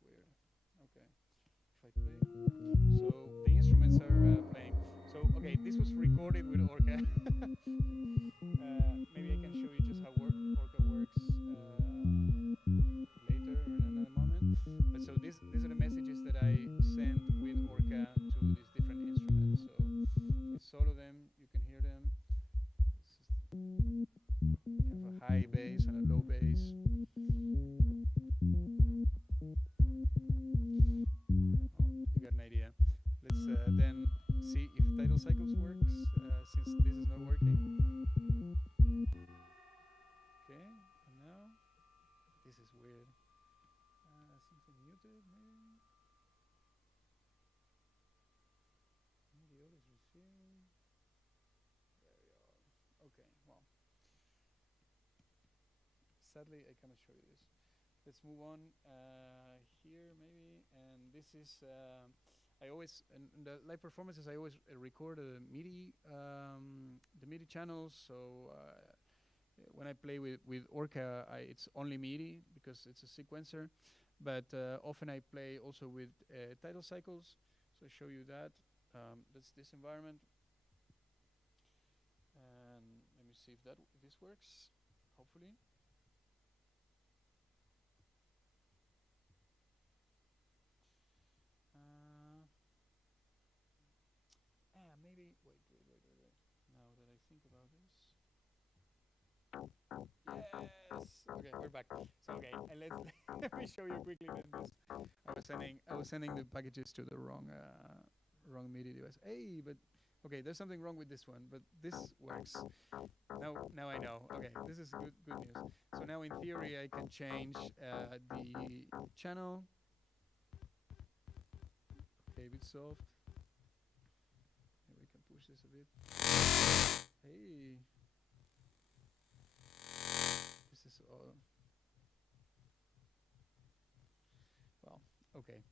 Weird. Okay. If I play. So the instruments are playing. So okay, this was recorded with Orca. Maybe I can show you just how Orca works later or in another moment. But so these are the messages that I sent with Orca to these different instruments. So it's all of them. You can hear them. This is kind of a high bass and a low bass. You got an idea. Let's then see if tidal cycles works, since this is not working. Okay, and now this is weird. Something muted, maybe. Maybe all is receiving. There we are. Okay, well. Sadly, I cannot show you this. Let's move on here, maybe. And this is, I always, in the live performances, I always record the MIDI channels. So when I play with Orca, it's only MIDI because it's a sequencer. But often I play also with tidal cycles. So I show you that. That's this environment. And let me see if this works, hopefully. Maybe, wait. Now that I think about this. Yes! Okay, we're back. So, okay, and let me show you quickly then this. I was sending the packages to the wrong MIDI device. Hey, but, okay, there's something wrong with this one, but this works. Now I know. Okay, this is good news. So now in theory I can change the channel. Okay, a bit soft. Maybe we can push this a bit. Hey. This is all. Well, okay.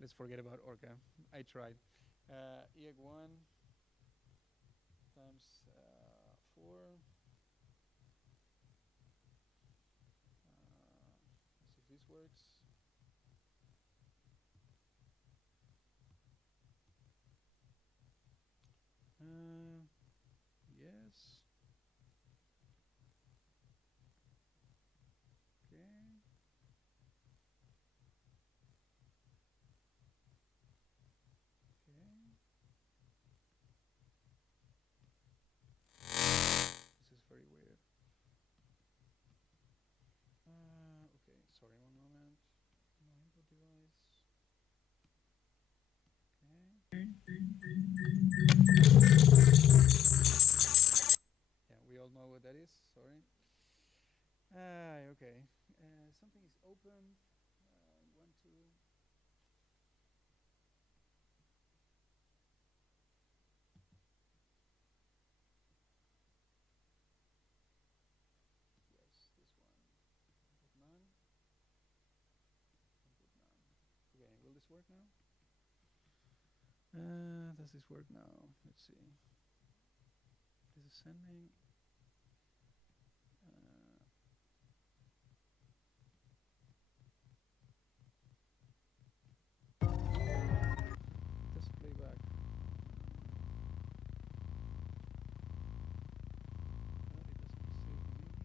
Let's forget about Orca. I tried. EAG1 times 4. Let's see if this works. Yes. Okay. Okay. This is very weird. Okay, sorry, one moment. My input device. Okay. Yeah, we all know this. Sorry. Okay. Something is open. I want to. Yes, this one. Input none. Input none. Okay, will this work now? Does this work now? Let's see. This is sending. Does playback. It doesn't receive the MIDI.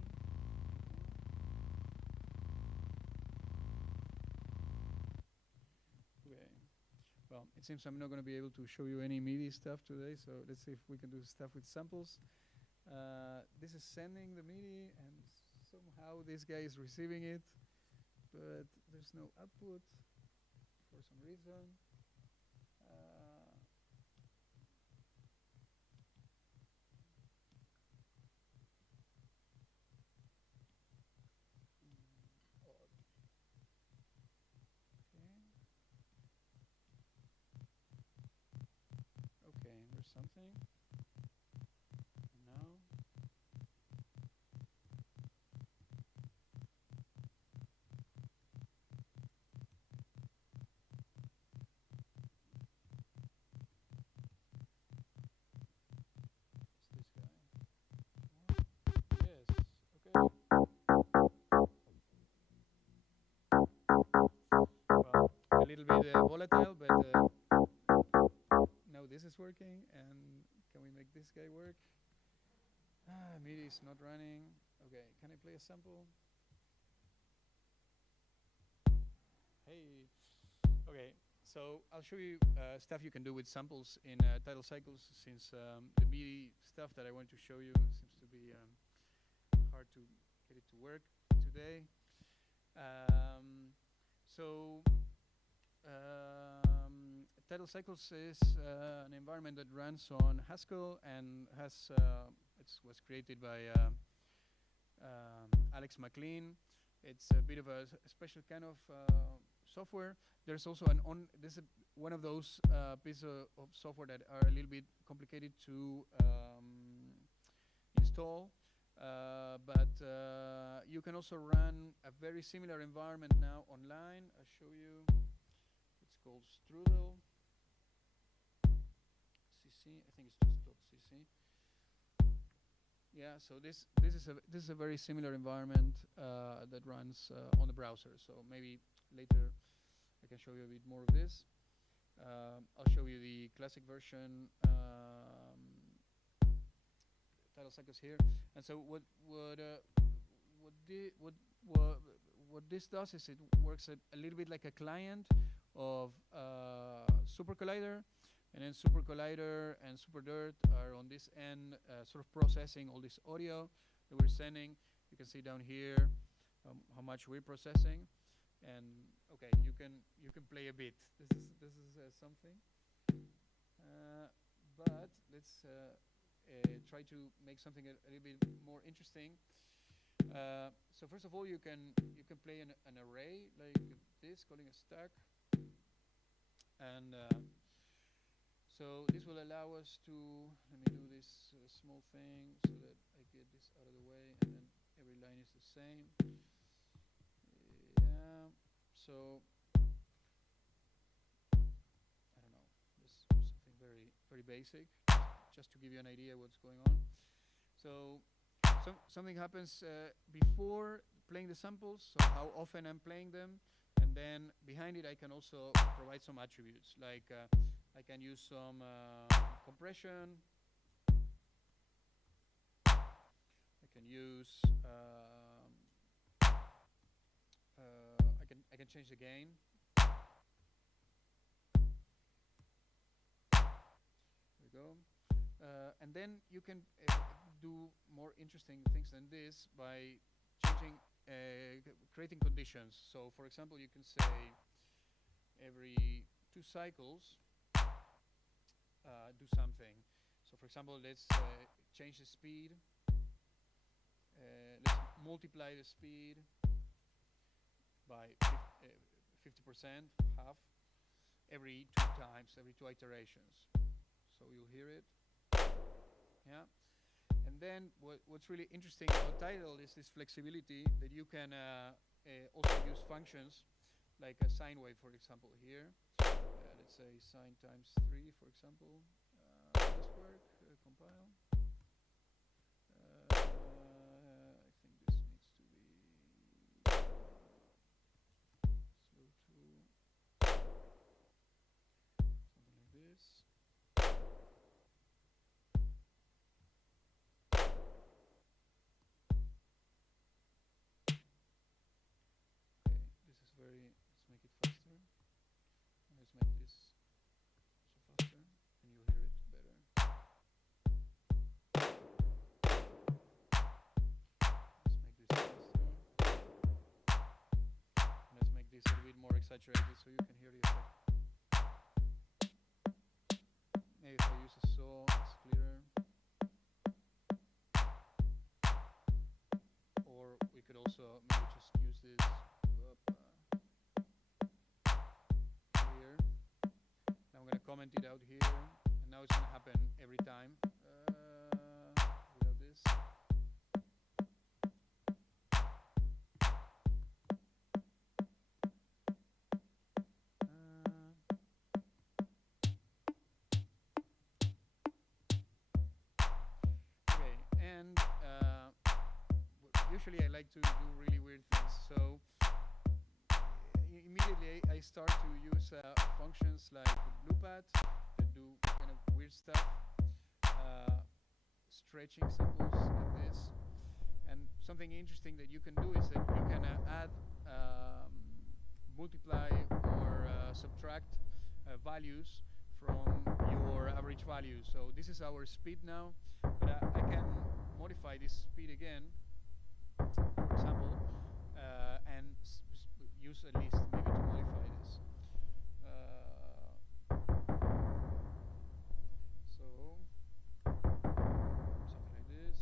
Okay. Well, it seems I'm not going to be able to show you any MIDI stuff today, so let's see if we can do stuff with samples. This is sending the MIDI, and somehow this guy is receiving it, but there's no output for some reason. Odd. Okay, there's something. And now. It's this guy. Yes, okay. Well, a little bit volatile, but now this is working. And can we make this guy work? MIDI is not running. Okay, can I play a sample? Hey. Okay, so I'll show you stuff you can do with samples in title cycles, since the MIDI stuff that I want to show you seems to be hard to get it to work today. Title cycles is an environment that runs on Haskell and has it was created by Alex McLean. It's a bit of a special kind of software. There's also this is one of those pieces of software that are a little bit complicated to install. But you can also run a very similar environment now online. I'll show you. It's called Strudel CC. I think it's just .cc. Yeah. So this is a very similar environment that runs on the browser. So maybe later I can show you a bit more of this. I'll show you the classic version. Title cycles here, and so what this does is it works a little bit like a client of Super Collider, and then Super Collider and Super Dirt are on this end, sort of processing all this audio that we're sending. You can see down here how much we're processing, and okay, you can play a bit. This is something, but let's. Try to make something a little bit more interesting. So first of all, you can play an array like this, calling a stack, and so this will allow us to. Let me do this small thing so that I get this out of the way, and then every line is the same. Yeah. So I don't know. This is something very basic, just to give you an idea what's going on. So something happens before playing the samples, so how often I'm playing them, and then behind it I can also provide some attributes, like I can use some compression, I can use I can change the gain. There we go. And then you can do more interesting things than this by changing, creating conditions. So, for example, you can say every 2 cycles do something. So, for example, let's change the speed let's multiply the speed by 50%, half, every 2 times, every 2 iterations. So you'll hear it. Yeah. And then what's really interesting about Tidal is this flexibility that you can also use functions like a sine wave, for example, here. Let's say sine times 3, for example. This work, compile. I think this needs to be slow to something like this. Okay, this is let's make it faster. Let's make this also faster, and you'll hear it better. Let's make this faster. And let's make this a little bit more exaggerated so you can hear the effect. Maybe if I use a saw, it's clearer. Or we could also maybe just use this here. Now I'm going to comment it out here, and now it's going to happen every time without this. Okay, and usually I like to do really weird things. So immediately I start to use functions like loopAt that do kind of weird stuff, stretching symbols like this. And something interesting that you can do is that you can add, multiply or subtract values from your average value. So this is our speed now, but I can modify this speed again, for example, and use a list maybe to modify this. So something like this.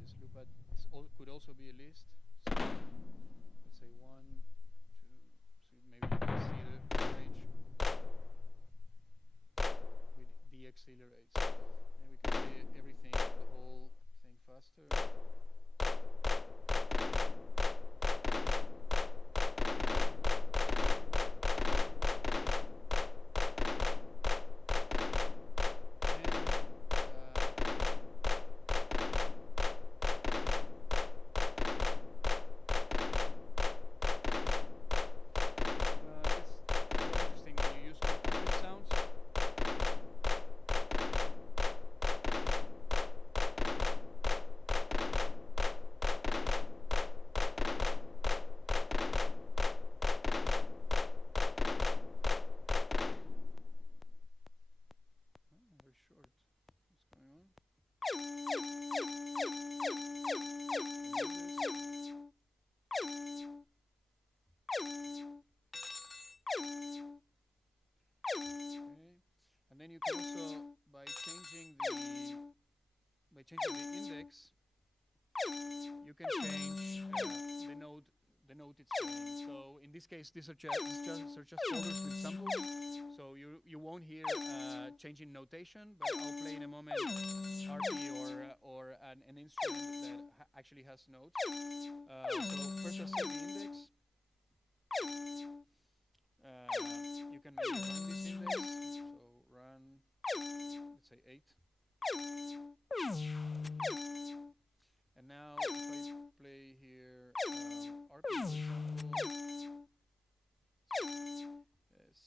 This loopAt could also be a list. So let's say 1, 2. So maybe you can see the range. With deaccelerates, and we can see everything, the whole thing faster. Very short. What's going on? Okay. And then you can also, by changing the index, you can change the note it's playing. So in this case, these are just folders with samples. So you won't hear changing notation, but I'll play in a moment RP or an instrument that actually has notes. So first I'll set the index. You can maybe run this index. So run, let's say 8. And now if I play here RP, for example, yes.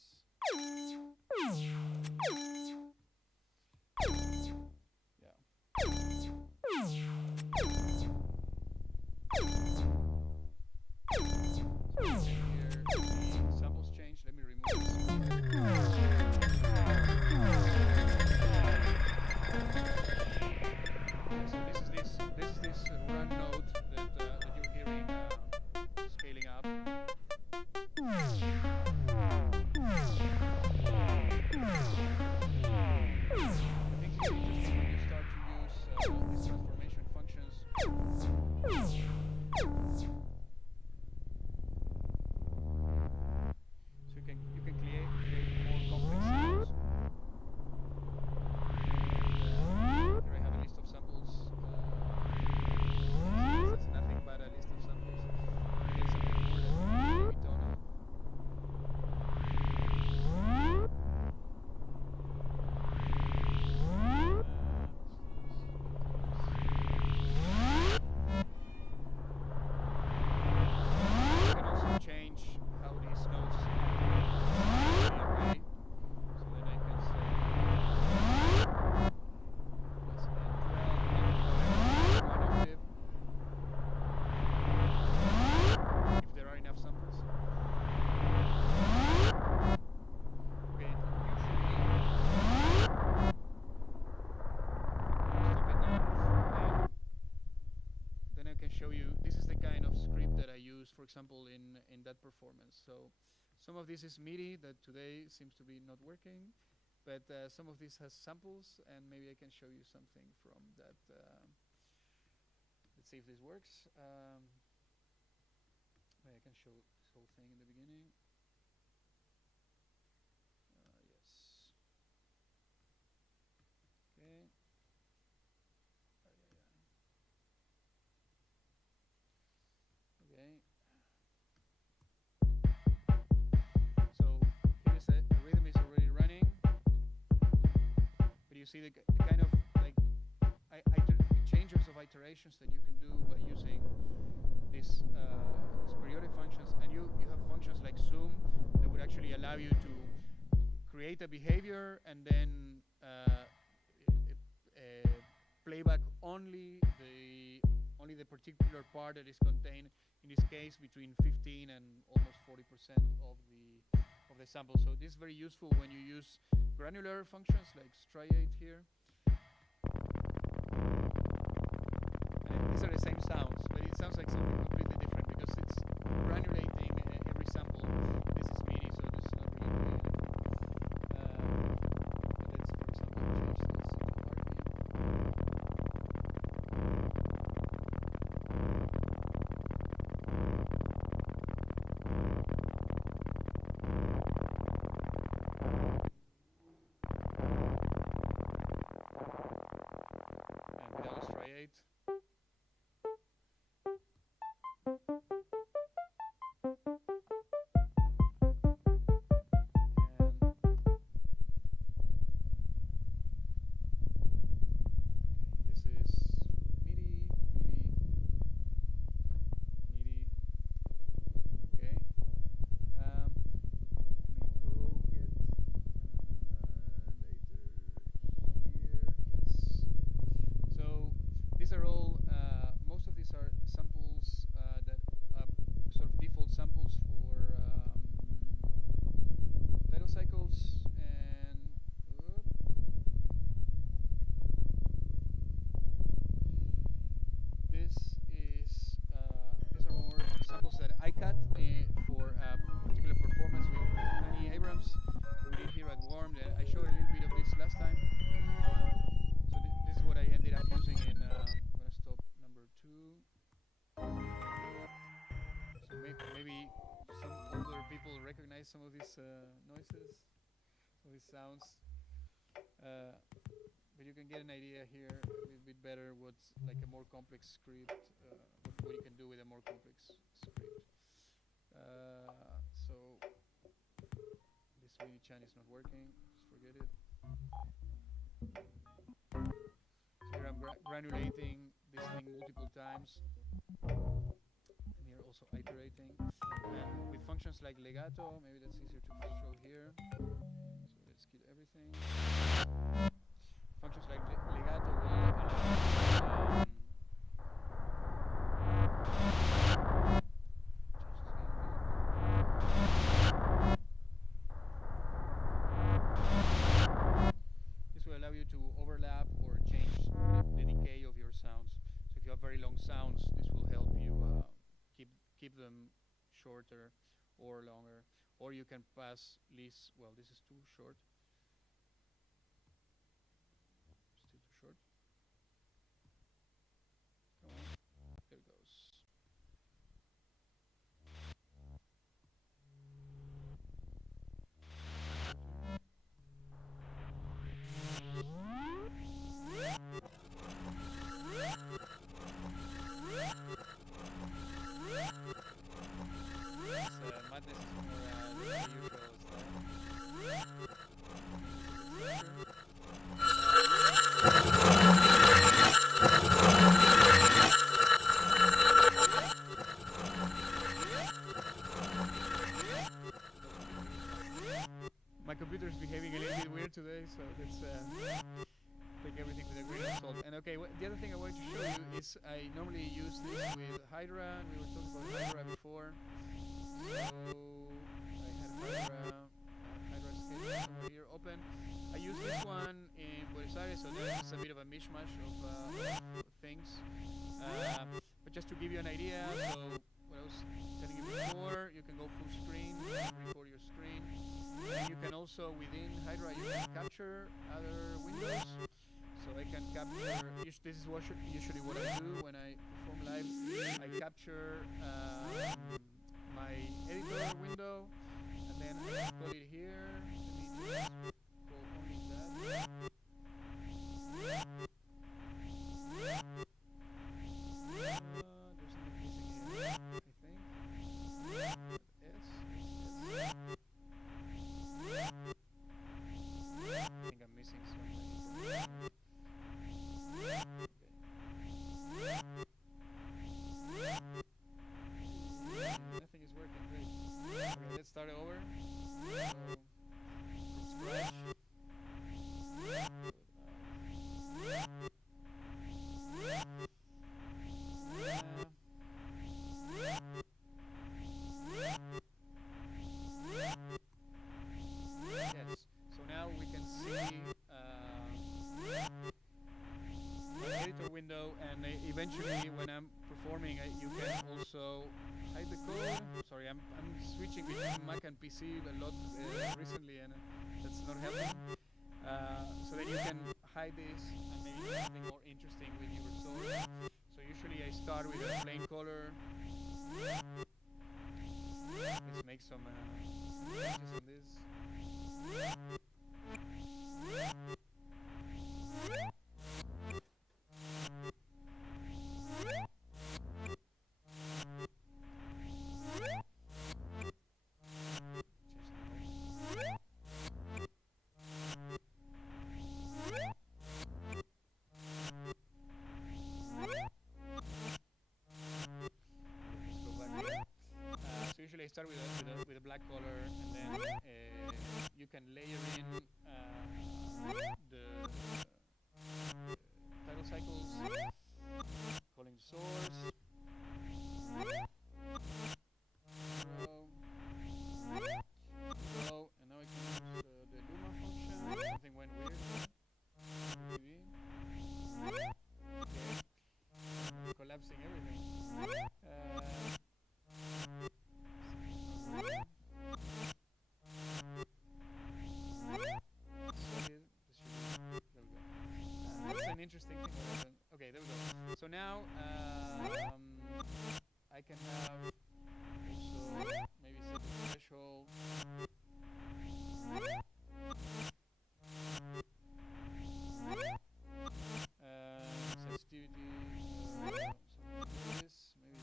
Yeah. So here the samples change. Let me remove this. So this is this run note that you're hearing scaling up. for example, in that performance. So some of this is MIDI that today seems to be not working, but some of this has samples, and maybe I can show you something from that. Let's see if this works. Maybe I can show this whole thing in the beginning. Yes. Okay. Okay. So here is the rhythm is already running, but you see the kind of like changes of iterations that you can do by using these periodic functions, and you have functions like zoom that would actually allow you to create a behavior and then playback only the particular part that is contained, in this case, between 15 and almost 40% of the sample. So this is very useful when you use granular functions like striate here. And these are the same sounds, but it sounds like something completely different because it's granulating every sample. This is MIDI, so this is not really doing anything. But let's, for example, change this to and without a striate. This is MIDI, MIDI. Okay. Let me go get later here. Yes. So these are all. Most of these are samples that sort of default samples for title cycles and. These are more samples that I cut for a particular performance with Danny Abrams we did here at Warm. I showed a little bit of this last time. So this is what I ended up using in. I'm gonna stop number 2. So maybe some older people recognize some of these noises, some of these sounds. But you can get an idea here a little bit better what's like a more complex script, what you can do with a more complex script. So this MIDI chan is not working, just forget it. So here I'm granulating this thing multiple times. And here also iterating. And with functions like legato, maybe that's easier to show here. So let's kill everything. Functions like legato will allow this will allow you to overlap or change the decay of your sounds. So if you have very long sounds, this will help you keep them shorter or longer. Or you can pass least. Well, this is too short. Still too short. Come on. There it goes. Madness is more the usual style. My computer is behaving a little bit weird today, so let's take everything with a grain of salt. And okay, the other thing I wanted to show you is I normally use this with Hydra, and we were talking about Hydra before. So I had Hydra schedule somewhere here open. I use this one in Buenos Aires, so there's a bit of a mishmash of things. But just to give you an idea, so what I was telling also within Hydra you can capture other windows. So I can capture. This is usually what I do when I perform live. I capture my editor window, and then I call it here. Let me just call only that. There's something missing here, I think. S. I think I'm missing something. Okay. Nothing is working. Great. Okay, let's start over. So, from scratch. Yes. So now we can see the editor window, and eventually, when I'm performing, you can also hide the code. Sorry, I'm switching between Mac and PC a lot recently, and that's not helping. So then you can hide this and maybe do something more interesting with your source. So usually I start with a plain color. Let's make some changes on this. So usually I start with a black color, and then you can layer in the title cycles, calling the source. Go, and now I can use the Luma function. Something went weird. Okay. Collapsing everything. That's an interesting thing. Okay, there we go. So now I can have also maybe set the threshold. Sensitivity, something like this, maybe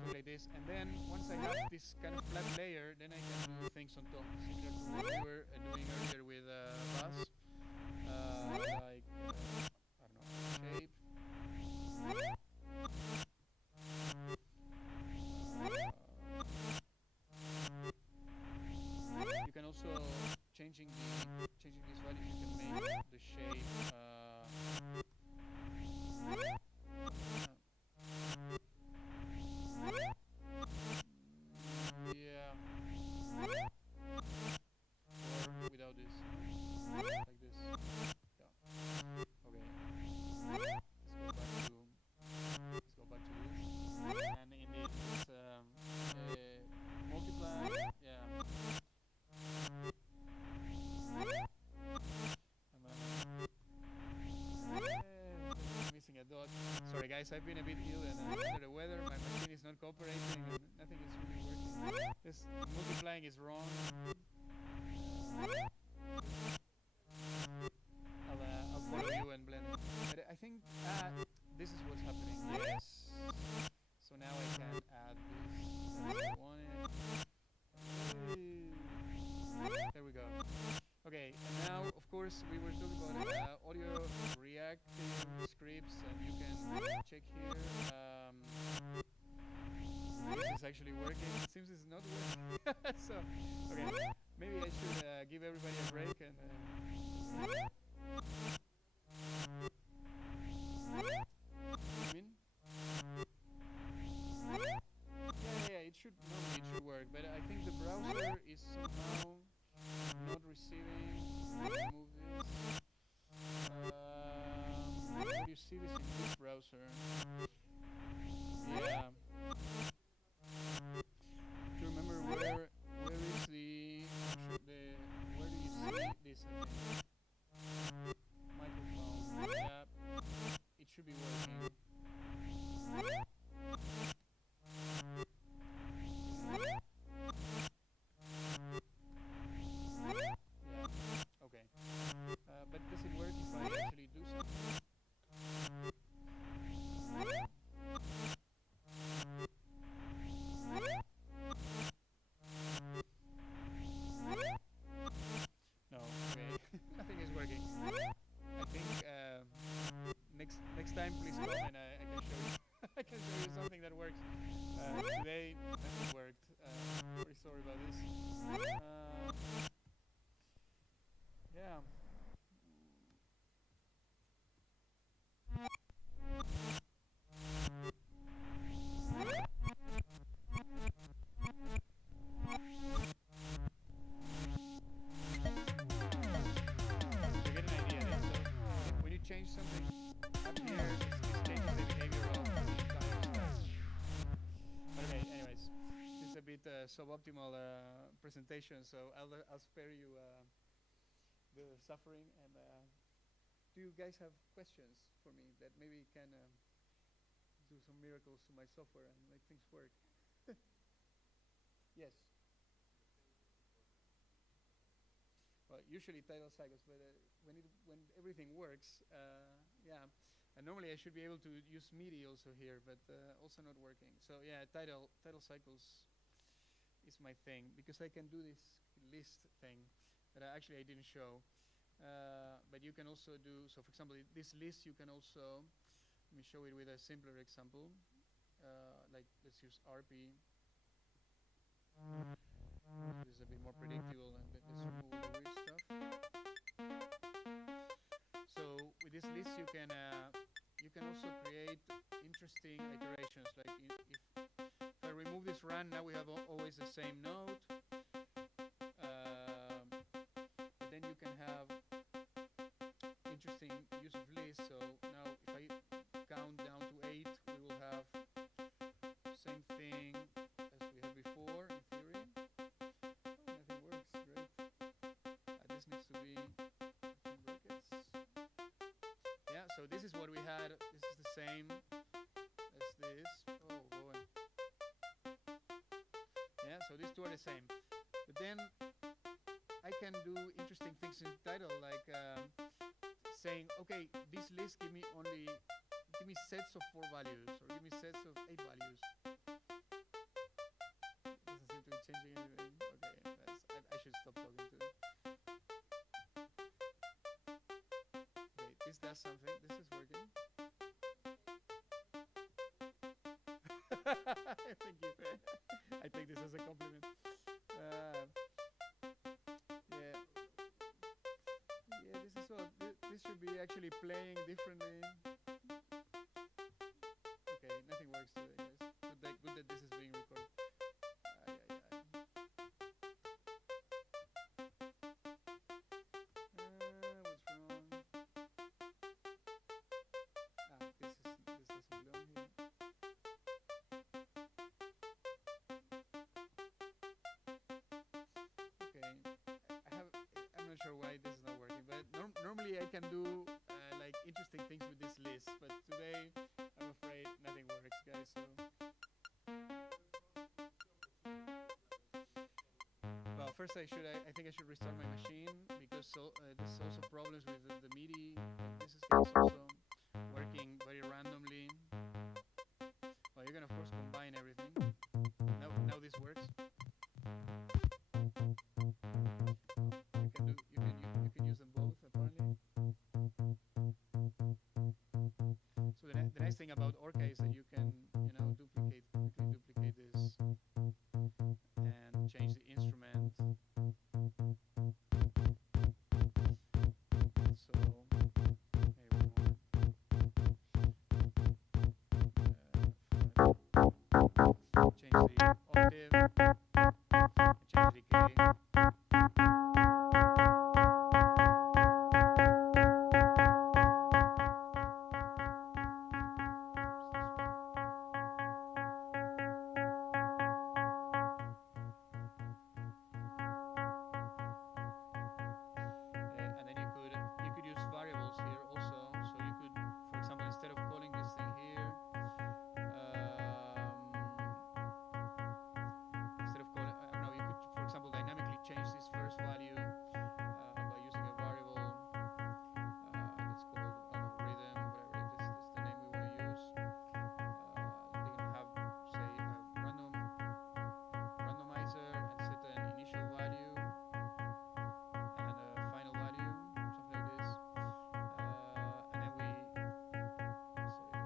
so like this, and then once I have this kind of flat layer, then I can do things on top, similar to what we were doing earlier with Bass, like I don't know, shape. You can also changing these values. You can make the shape. Yeah. Or without this, like this. Yeah. Okay. Let's go back to this. And indeed, it's multiply. Yeah. Missing a dot. Sorry guys, I've been a bit ill and under the weather. My machine is not cooperating and nothing is really working. This multiplying is wrong. I'll follow you and blend it. But I think this is what's happening. Yes. So now I can add this as I want it. There we go. Okay, and now, of course, we were talking about audio reactive scripts, and you can check here if this is actually working. It seems it's not working. So, okay, maybe I should give everybody a break and... Yeah, it should work, but I think the browser is somehow not receiving. Remove this. How do you see this in this browser? Yeah. Do you remember where suboptimal presentation, so I'll spare you the suffering. And do you guys have questions for me that maybe can do some miracles to my software and make things work? Yes. Well, usually tidal cycles, but when everything works, yeah. And normally I should be able to use MIDI also here, but also not working. So yeah, tidal cycles is my thing, because I can do this list thing that actually I didn't show. But you can also do, so for example, this list you can also, let me show it with a simpler example. Like let's use RP. This is a bit more predictable, and let's remove all the weird stuff. So with this list you can also create interesting iterations. Like if I remove this run, now we have always the same note. But then you can have interesting use of lists. So now if I count down to 8, we will have the same thing as we had before in theory. Oh, nothing works. Great. This needs to be in brackets. Yeah, so this is what we had. This is the same as this. Oh boy. Yeah, so these two are the same. But then I can do interesting things in title, like saying, okay, this list give me sets of 4 values, or give me sets of 8 values. Doesn't seem to be changing anything. Okay, I should stop talking to it. Okay, this does something. This is working. Thank you. I take this as a compliment. Yeah, this is what this should be actually playing differently. Okay, nothing works today, guys. Good that this is being recorded. What's wrong? This doesn't belong here. Okay, I'm not sure why this is not working, but normally I can do like interesting things with this list, but today I'm afraid nothing works, guys. So, well, first I think I should restart my machine, because there's also problems with the MIDI. This is also working very randomly. Well, you can of course combine everything. Now this works. You can use them both apparently. So the nice thing about Orca is that you can quickly duplicate this and change the instrument. So maybe one more. Change the octave, change the decay. And then you could use variables here also. So you could, for example, instead of calling this thing here, instead of calling, I don't know, you could, for example, dynamically change this first value by using a variable. Let's call it, I don't know, rhythm, whatever. If this is the name we want to use, they're gonna have, say, a randomizer, and set an initial value and a final value, something like this. And then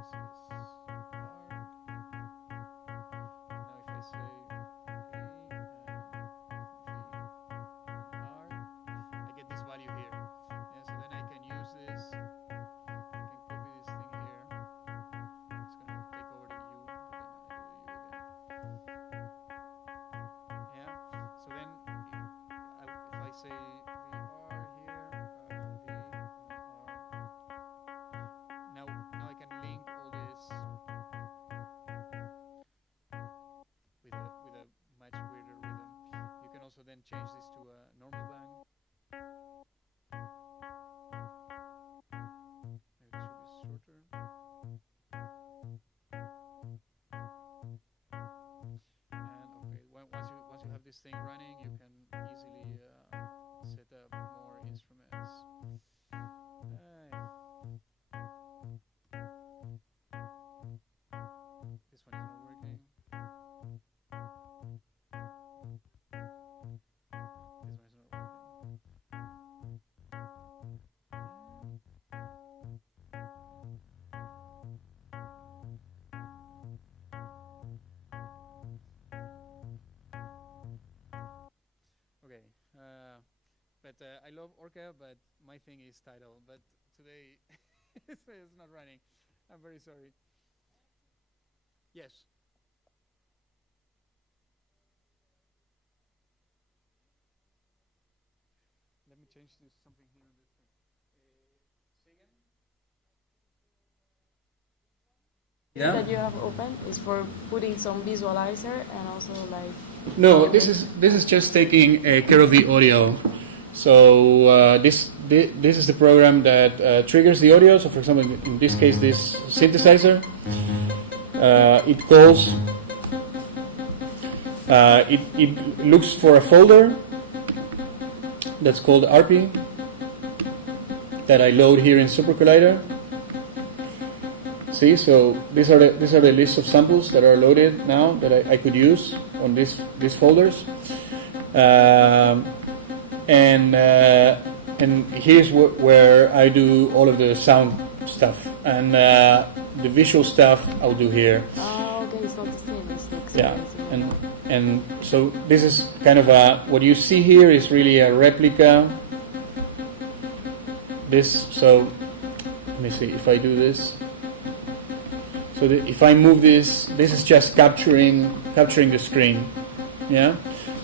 sorry, this is R. Now if I say V R, I get this value here. Yeah, so then I can use this. I can copy this thing here. It's gonna take over the U, but then I do the U again. Yeah. So then if I say VR here, V R. Now I can link all this with a much weirder change this to a normal bang. Maybe this should be shorter. And okay, once you have this thing running, you can easily set up more instruments. This one is not working. This one is not working. Okay, but I love Orca, but my thing is Tidal. But today it's not running. I'm very sorry. Yes. Let me change to something here on the thing. Say again? That you have open is for putting some visualizer and also like. No, this is just taking care of the audio. So this is the program that triggers the audio. So for example, in this case, this synthesizer, it calls. It looks for a folder that's called RP that I load here in SuperCollider. See, so these are the list of samples that are loaded now that I could use on these folders, and here's where I do all of the sound stuff, and the visual stuff I'll do here. Oh, okay, it's not the same. It's like Yeah, and so this is kind of what you see here is really a replica. So let me see if I do this. So if I move this is just capturing the screen. Yeah.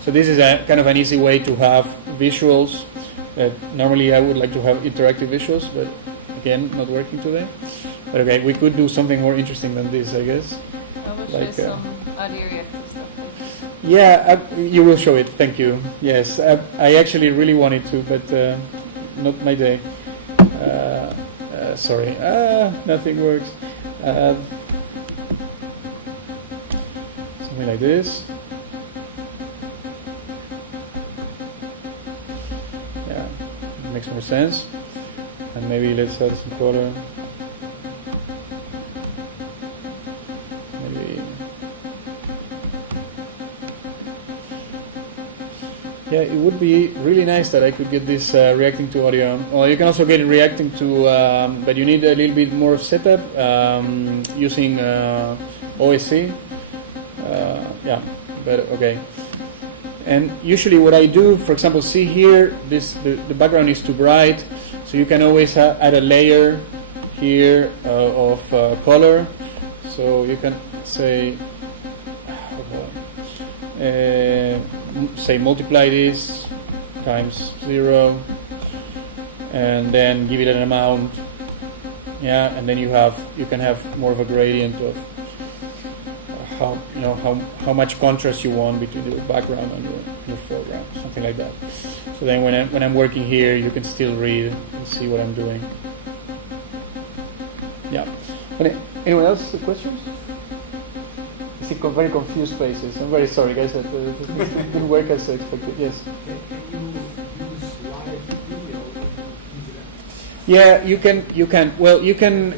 So this is a kind of an easy way to have visuals. Normally I would like to have interactive visuals, but again, not working today. But okay, we could do something more interesting than this, I guess. I will Like, show some audio reactive stuff. Yeah, you will show it. Thank you. Yes, I actually really wanted to, but not my day. Sorry, nothing works. Something like this. Yeah, makes more sense. And maybe let's add some color. Maybe. Yeah, it would be really nice that I could get this reacting to audio. Well, you can also get it reacting to, but you need a little bit more setup using OSC. Yeah, but okay. And usually what I do, for example, see here, the background is too bright, so you can always add a layer here of color. So you can say, multiply this times 0, and then give it an amount. Yeah, and then you can have more of a gradient of how much contrast you want between the background and your foreground, something like that. So then when I'm working here, you can still read and see what I'm doing. Yeah. Anyone else have questions? I see very confused faces. I'm very sorry, guys. That this didn't work as expected. Yes. Can you use live video into that? Yeah, you can. Well, you can.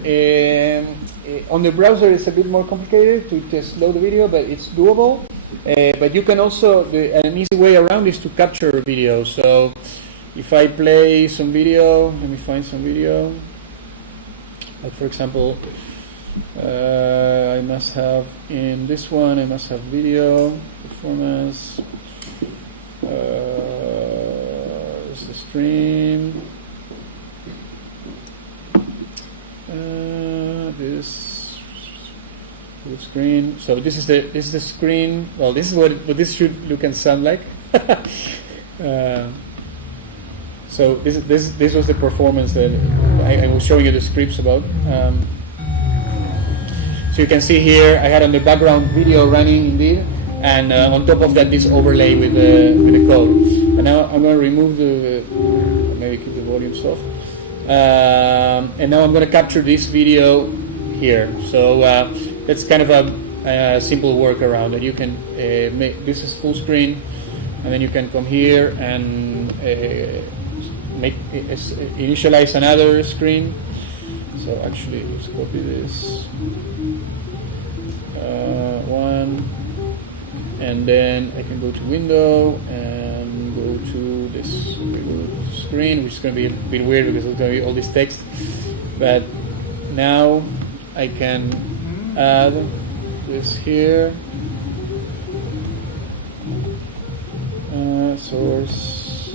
On the browser, it's a bit more complicated to just load the video, but it's doable. But you can also, an easy way around is to capture video. So if I play some video, let me find some video. Like for example, I must have in this one, I must have video performance. Is the stream. This full screen. So this is the screen. Well, this is what this should look and sound like. So this was the performance that I was showing you the scripts about. So you can see here I had on the background video running indeed, and on top of that, this overlay with the code. And now I'm going to remove maybe keep the volume soft. And now I'm going to capture this video here. So that's kind of a simple workaround, and you can make this is full screen, and then you can come here and initialize another screen. So actually, let's copy this one, and then I can go to Window and go to this screen, which is going to be a bit weird because it's going to be all this text. But now I can add this here. Source.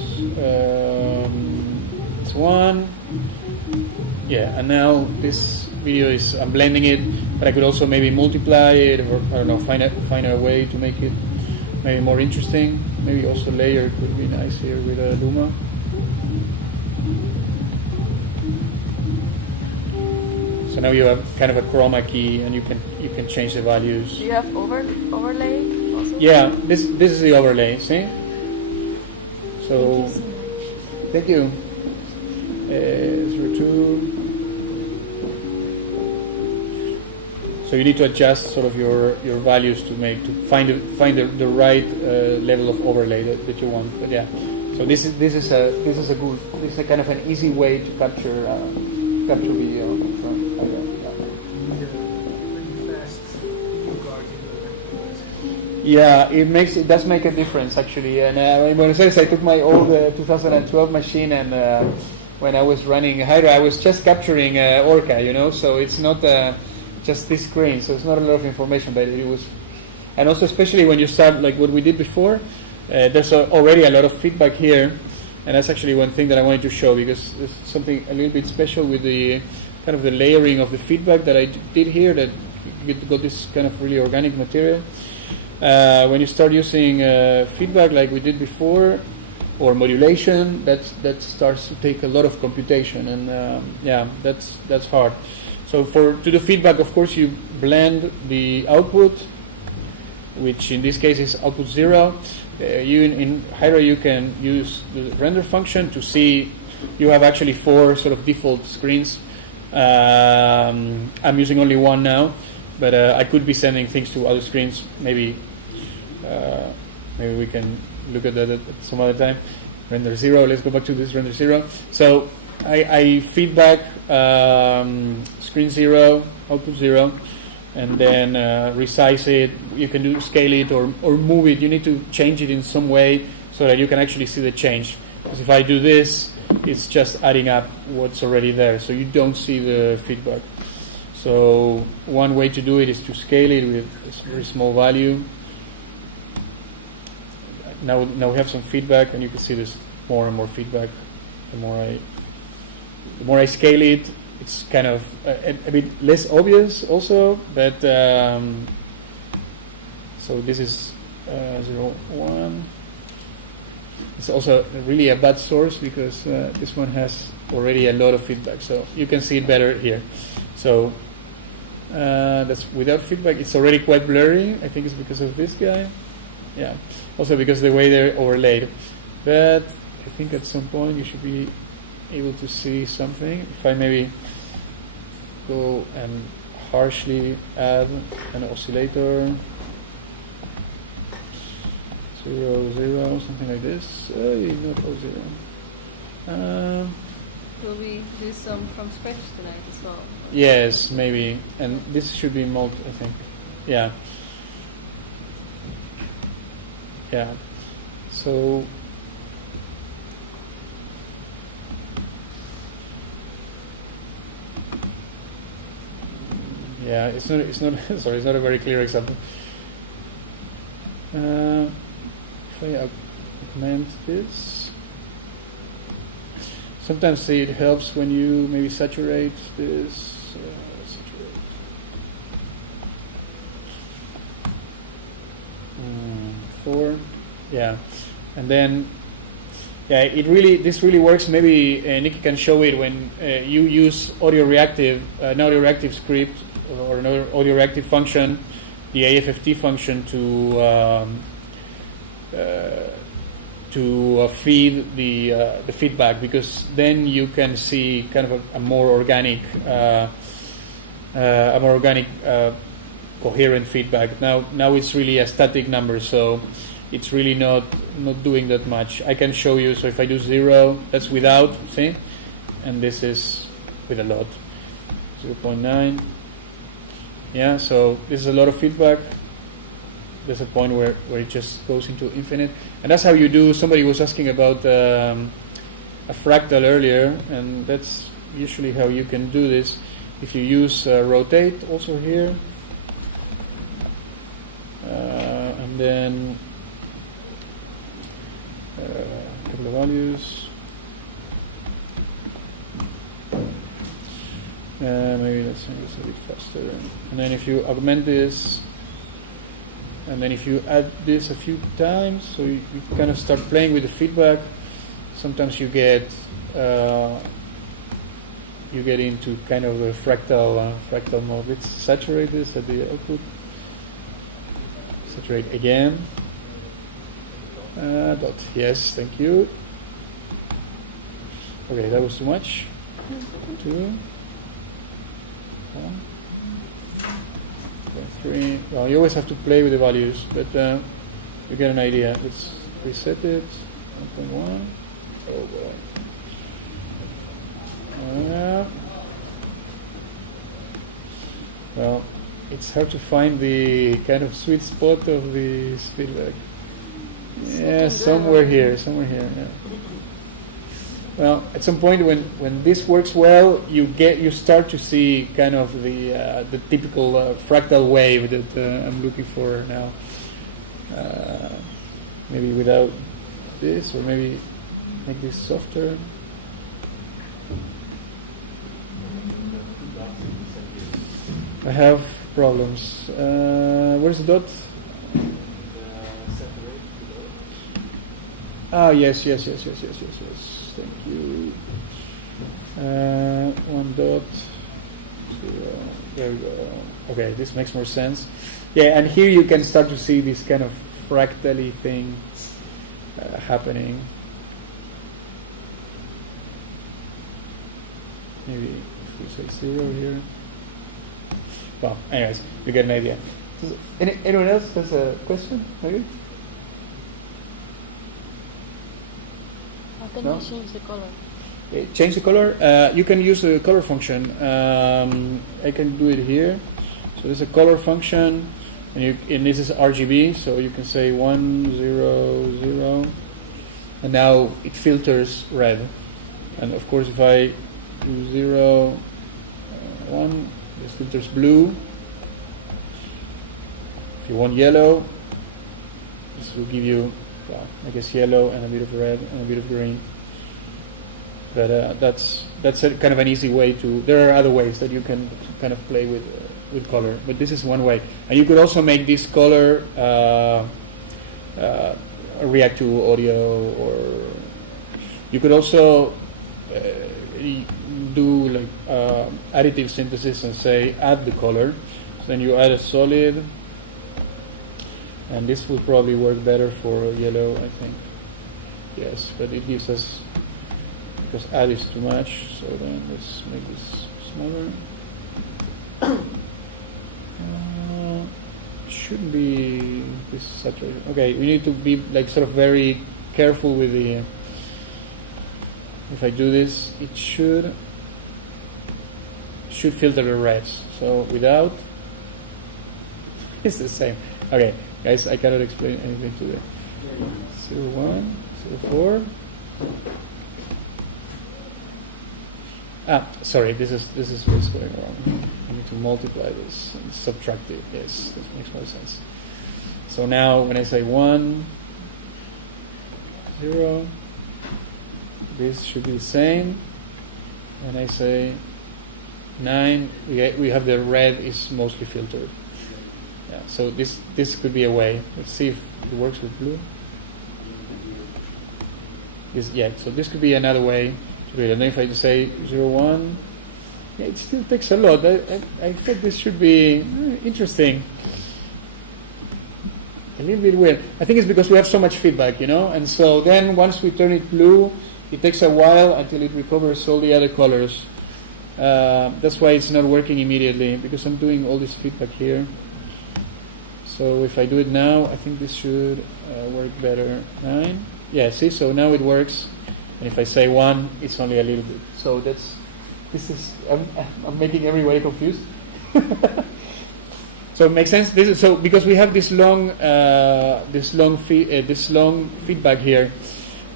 It's one. Yeah, and now this video is, I'm blending it, but I could also maybe multiply it, or I don't know, find a way to make it maybe more interesting. Maybe also layer could be nice here with Luma. So now you have kind of a chroma key, and you can change the values. Do you have overlay also? Yeah, this is the overlay. See? So thank you. 02. So you need to adjust sort of your values to find the right level of overlay that you want. But yeah, so this is a kind of an easy way to capture video. Yeah, it does make a difference actually. And in Buenos Aires, I took my old 2012 machine, and when I was running Hydra, I was just capturing Orca, so it's not just this screen, so it's not a lot of information, but it was. And also, especially when you start like what we did before, there's already a lot of feedback here, and that's actually one thing that I wanted to show, because there's something a little bit special with the kind of the layering of the feedback that I did here, that got this kind of really organic material. When you start using feedback like we did before, or modulation, that starts to take a lot of computation, and yeah, that's hard. So to do feedback, of course, you blend the output, which in this case is output 0. In Hydra, you can use the render function to see. You have actually 4 sort of default screens. I'm using only one now, but I could be sending things to other screens. Maybe we can look at that at some other time. Render 0. Let's go back to this render 0. So I feedback screen 0, output 0, and then resize it. You can scale it or move it. You need to change it in some way so that you can actually see the change. Because if I do this, it's just adding up what's already there, so you don't see the feedback. So one way to do it is to scale it with a very small value. Now we have some feedback, and you can see there's more and more feedback. The more I scale it, it's kind of a bit less obvious also, but so this is 0, 1. It's also really a bad source because this one has already a lot of feedback, so you can see it better here. So that's without feedback. It's already quite blurry. I think it's because of this guy. Yeah, also because of the way they're overlaid. But I think at some point you should be able to see something. If I maybe go and harshly add an oscillator, 0, 0, something like this. Not 0. Will we do some from scratch tonight as well? Yes, maybe. And this should be I think. Yeah. Yeah. So yeah, it's not sorry, it's not a very clear example. If I augment this, sometimes it helps when you maybe saturate this. Saturate. 4, yeah, and then this really works. Maybe Nikki can show it when you use an audio reactive script or another audio reactive function. The the AFFT function to feed the feedback, because then you can see kind of a more organic coherent feedback. Now it's really a static number, so it's really not doing that much. I can show you. So if I do 0, that's without, see, and this is with a lot, 0.9. Yeah, so this is a lot of feedback. There's a point where it just goes into infinite, and that's how you do. Somebody was asking about a fractal earlier, and that's usually how you can do this. If you use rotate also here, and then a couple of values. Maybe let's make this a bit faster. And then if you augment this, and then if you add this a few times, so you kind of start playing with the feedback. Sometimes you get into kind of a fractal mode. Let's saturate this at the output. Saturate again. Dot. Yes, thank you. Okay, that was too much. 2, 1, 3. Well, you always have to play with the values, but you get an idea. Let's reset it. 1.1. Oh boy. Well, it's hard to find the kind of sweet spot of this feedback. Yeah, somewhere here. Yeah. Well, at some point when this works well, you start to see kind of the typical fractal wave that I'm looking for now. Maybe without this, or maybe make this softer. I have problems. Where's the dot? Ah, yes. Thank you. 1 dot. 0. There we go. Okay, this makes more sense. Yeah, and here you can start to see this kind of fractally thing happening. Maybe if we say 0 here. Well, anyways, you get an idea. Anyone else has a question? Maybe? How can No? you change the color? Change the color. You can use the color function. I can do it here. So there's a color function, and this is RGB. So you can say 1, 0, 0, and now it filters red. And of course, if I do 0, 1, this filters blue. If you want yellow, this will give you, well, I guess yellow and a bit of red and a bit of green. But that's a kind of an easy way to. There are other ways that you can kind of play with color, but this is one way. And you could also make this color react to audio, or you could also do like additive synthesis and say add the color. So then you add a solid, and this will probably work better for yellow, I think. Yes, but it gives us, because add is too much, so then let's make this smaller. Shouldn't be this saturated. Okay, we need to be like sort of very careful with the. If I do this, it should filter the reds. So without, it's the same. Okay, guys, I cannot explain anything to it. 0.1, 0.4. Sorry, this is what's going wrong. I need to multiply this and subtract it. Yes, that makes more sense. So now when I say 1, 0, this should be the same. And I say 9, we have the red is mostly filtered. Yeah, so this could be a way. Let's see if it works with blue. So this could be another way. And then if I just say 0.1, yeah, it still takes a lot. I thought this should be interesting. a little bit weird. I think it's because we have so much feedback, and so then once we turn it blue, it takes a while until it recovers all the other colors. That's why it's not working immediately, because I'm doing all this feedback here. So if I do it now, I think this should work better. 9. Yeah, see, so now it works. And if I say 1, it's only a little bit. So I'm making everybody confused. So it makes sense. So because we have this long feedback here,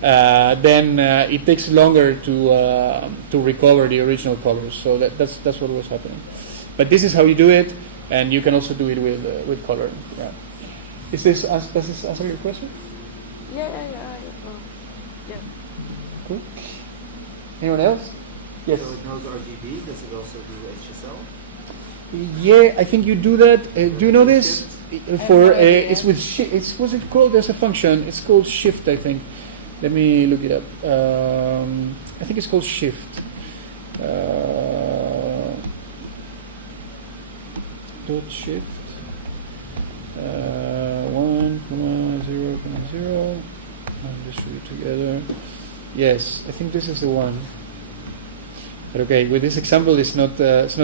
then it takes longer to recover the original colors. So that's what was happening. But this is how you do it, and you can also do it with color. Yeah. Does this answer your question? Yeah. Cool. Anyone else? Yes. So it knows RGB. Does it also do HSL? Yeah, I think you do that. Do you know this? It's with it's what's it called? There's a function. It's called shift, I think. Let me look it up. I think it's called shift. Dot shift. 1,0,0. And distribute together. Yes, I think this is the one. But okay, with this example, it's not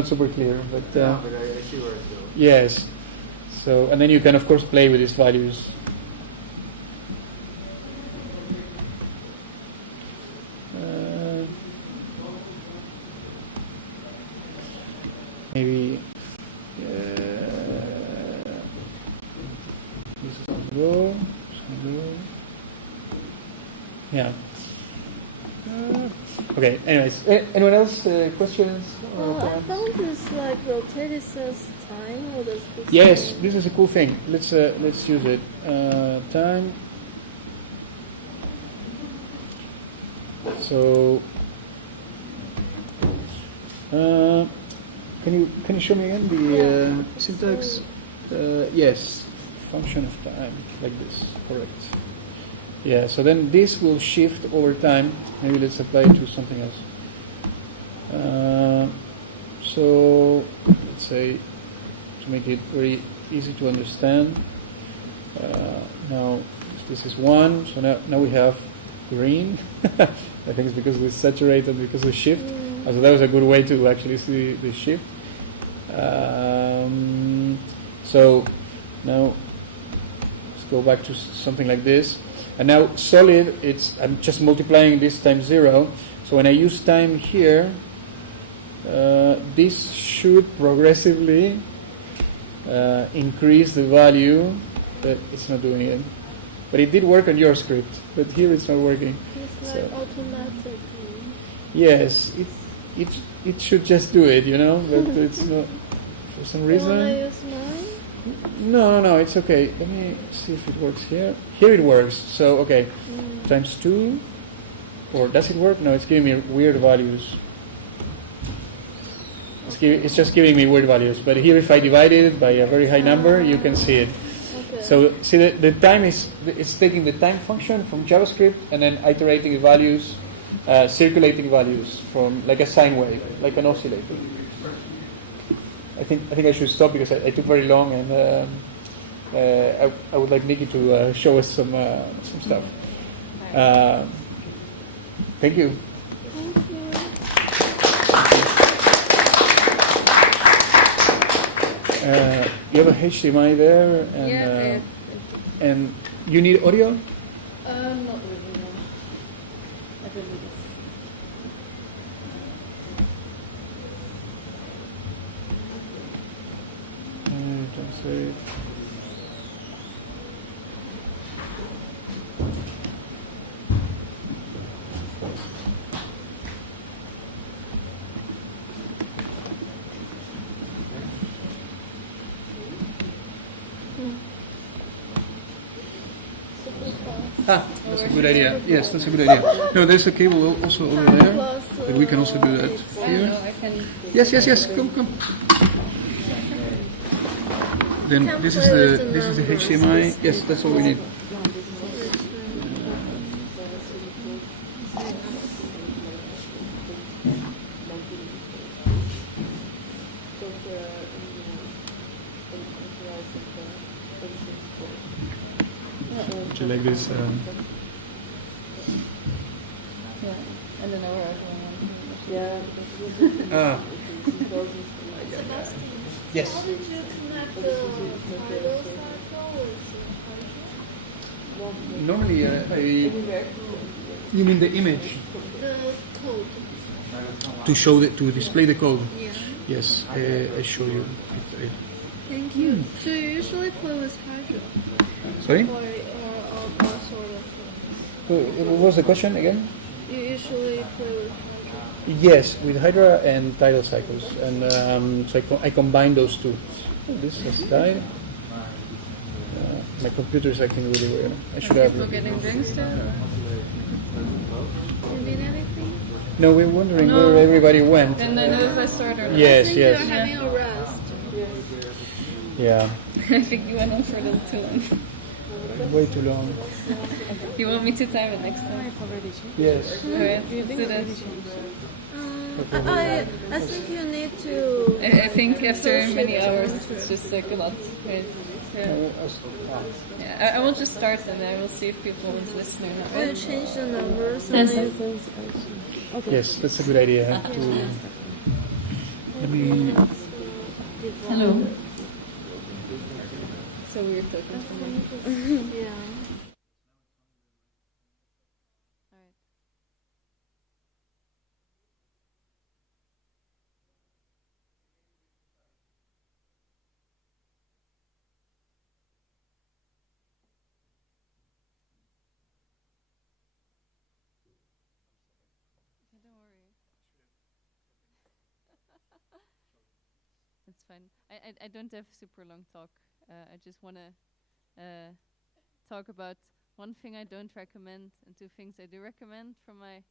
super clear. But No, but I see where it's going. yes. So, and then you can of course play with these values. Maybe this is on go. Yeah. Okay. Anyways, anyone else questions? Or I found this like rotated says time. Or does this Yes, this is a cool thing. Let's use it. Time. So, can you show me again the syntax? Yes, function of time like this. Correct. Yeah. So then this will shift over time. Maybe let's apply it to something else. So let's say to make it very easy to understand. Now this is 1. So now we have green. I think it's because it's saturated because of shift. So that was a good way to actually see the shift. So now let's go back to something like this. And now solid, I'm just multiplying this times 0. So when I use time here, this should progressively increase the value, but it's not doing it. But it did work on your script, but here it's not working. It's like automatically. Yes, it should just do it, but it's not for some reason. Wanna use mine? No, it's okay. Let me see if it works here. Here it works. So okay, times 2, or does it work? No, it's giving me weird values. It's just giving me weird values. But here, if I divide it by a very high number, you can see it. Okay. So see, the time it's taking the time function from JavaScript and then iterating the values, circulating values from like a sine wave, like an oscillator. I think I should stop because I took very long, and I would like Nikki to show us some stuff. Thank you. You have a HDMI there, and and you need audio. Not really. No. I don't need it. Translate. That's a good idea. Yes, that's a good idea. No, there's a cable also over there, but we can also do that here. Yes. Come. Then this is the HDMI. Yes, that's all we need. Would you like this? Yeah, and then our Ah, yes. How did you connect the title cycle with the Normally, you mean the image code? to show to display the code? Yeah. Yes, I show you. Thank you. So you usually play with Hydra? Sorry? Or all sort of things? What was the question again? You usually play with Hydra? Yes, with Hydra and tidal cycles, and so I combine those two. Oh, this has died. My computer is acting really weird. I should have. people getting drinks there? You need anything? No, we're wondering No. where everybody went. And I know if I start or not. Yes, I think yes. you're having a rest. Yeah, I think you went on for a little too long. way too long. You want me to time it next time? I've already checked. Yes. Alright, let's do that. I think you need to. I think after many hours, it's just like a lot. Right? Yeah. Yeah, I will just start and I will see if people will listen or not. Will you change the numbers? Yes. Yes, that's a good idea. Let me. Hello. So weird talking to me. Yeah. Don't worry. It's fine. I don't have super long talk. I just want to talk about one thing I don't recommend and two things I do recommend from my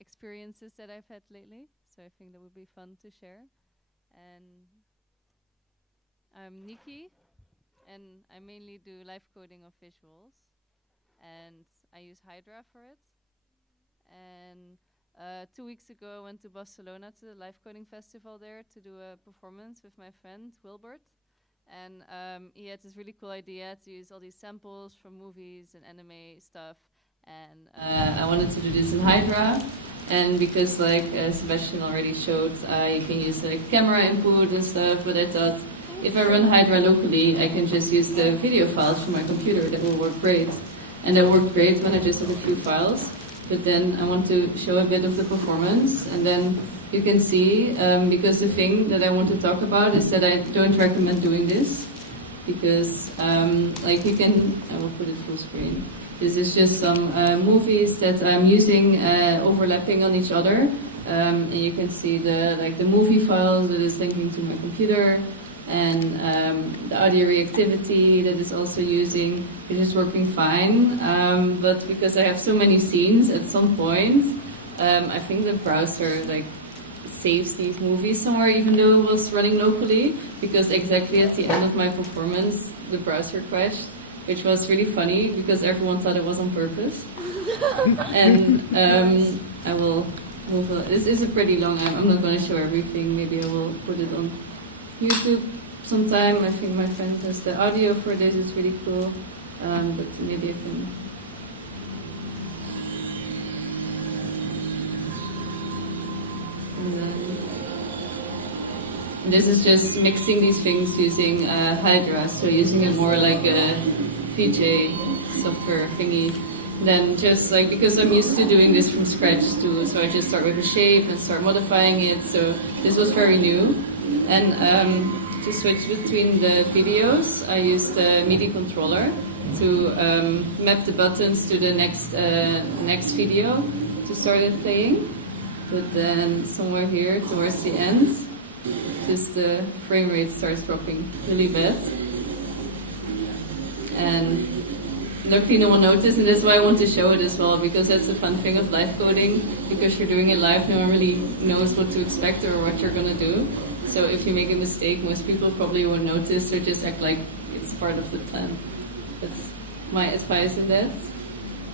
experiences that I've had lately. So I think that would be fun to share. And I'm Nikki, and I mainly do live coding of visuals, and I use Hydra for it. And 2 weeks ago, I went to Barcelona to the Live Coding Festival there to do a performance with my friend Wilbert. And he had this really cool idea to use all these samples from movies and anime stuff. And I wanted to do this in Hydra. And because, like Sebastian already showed, you can use like camera input and stuff. But I thought, if I run Hydra locally, I can just use the video files from my computer. That will work great. And that worked great when I just had a few files. But then I want to show a bit of the performance, and then you can see, because the thing that I want to talk about is that I don't recommend doing this, because like you can, I will put it full screen. This is just some movies that I'm using overlapping on each other, and you can see the movie file that is linking to my computer, and the audio reactivity that is also using, it is working fine, but because I have so many scenes at some point, I think the browser like saves these movies somewhere, even though it was running locally, because exactly at the end of my performance the browser crashed, which was really funny because everyone thought it was on purpose. And I will move on. This is a pretty long, I'm not going to show everything, maybe I will put it on YouTube sometime. I think my friend has the audio for this, it's really cool, but maybe I can. And then this is just mixing these things using Hydra, so using it more like a VJ software thingy than just like, because I'm used to doing this from scratch too, so I just start with a shape and start modifying it, so this was very new. And to switch between the videos, I used the MIDI controller to map the buttons to the next video to start it playing. But then somewhere here towards the end, just the frame rate starts dropping really bad. And luckily no one noticed, and that's why I want to show it as well, because that's the fun thing of live coding. Because you're doing it live, no one really knows what to expect or what you're going to do. So if you make a mistake, most people probably won't notice, or just act like it's part of the plan. That's my advice in that.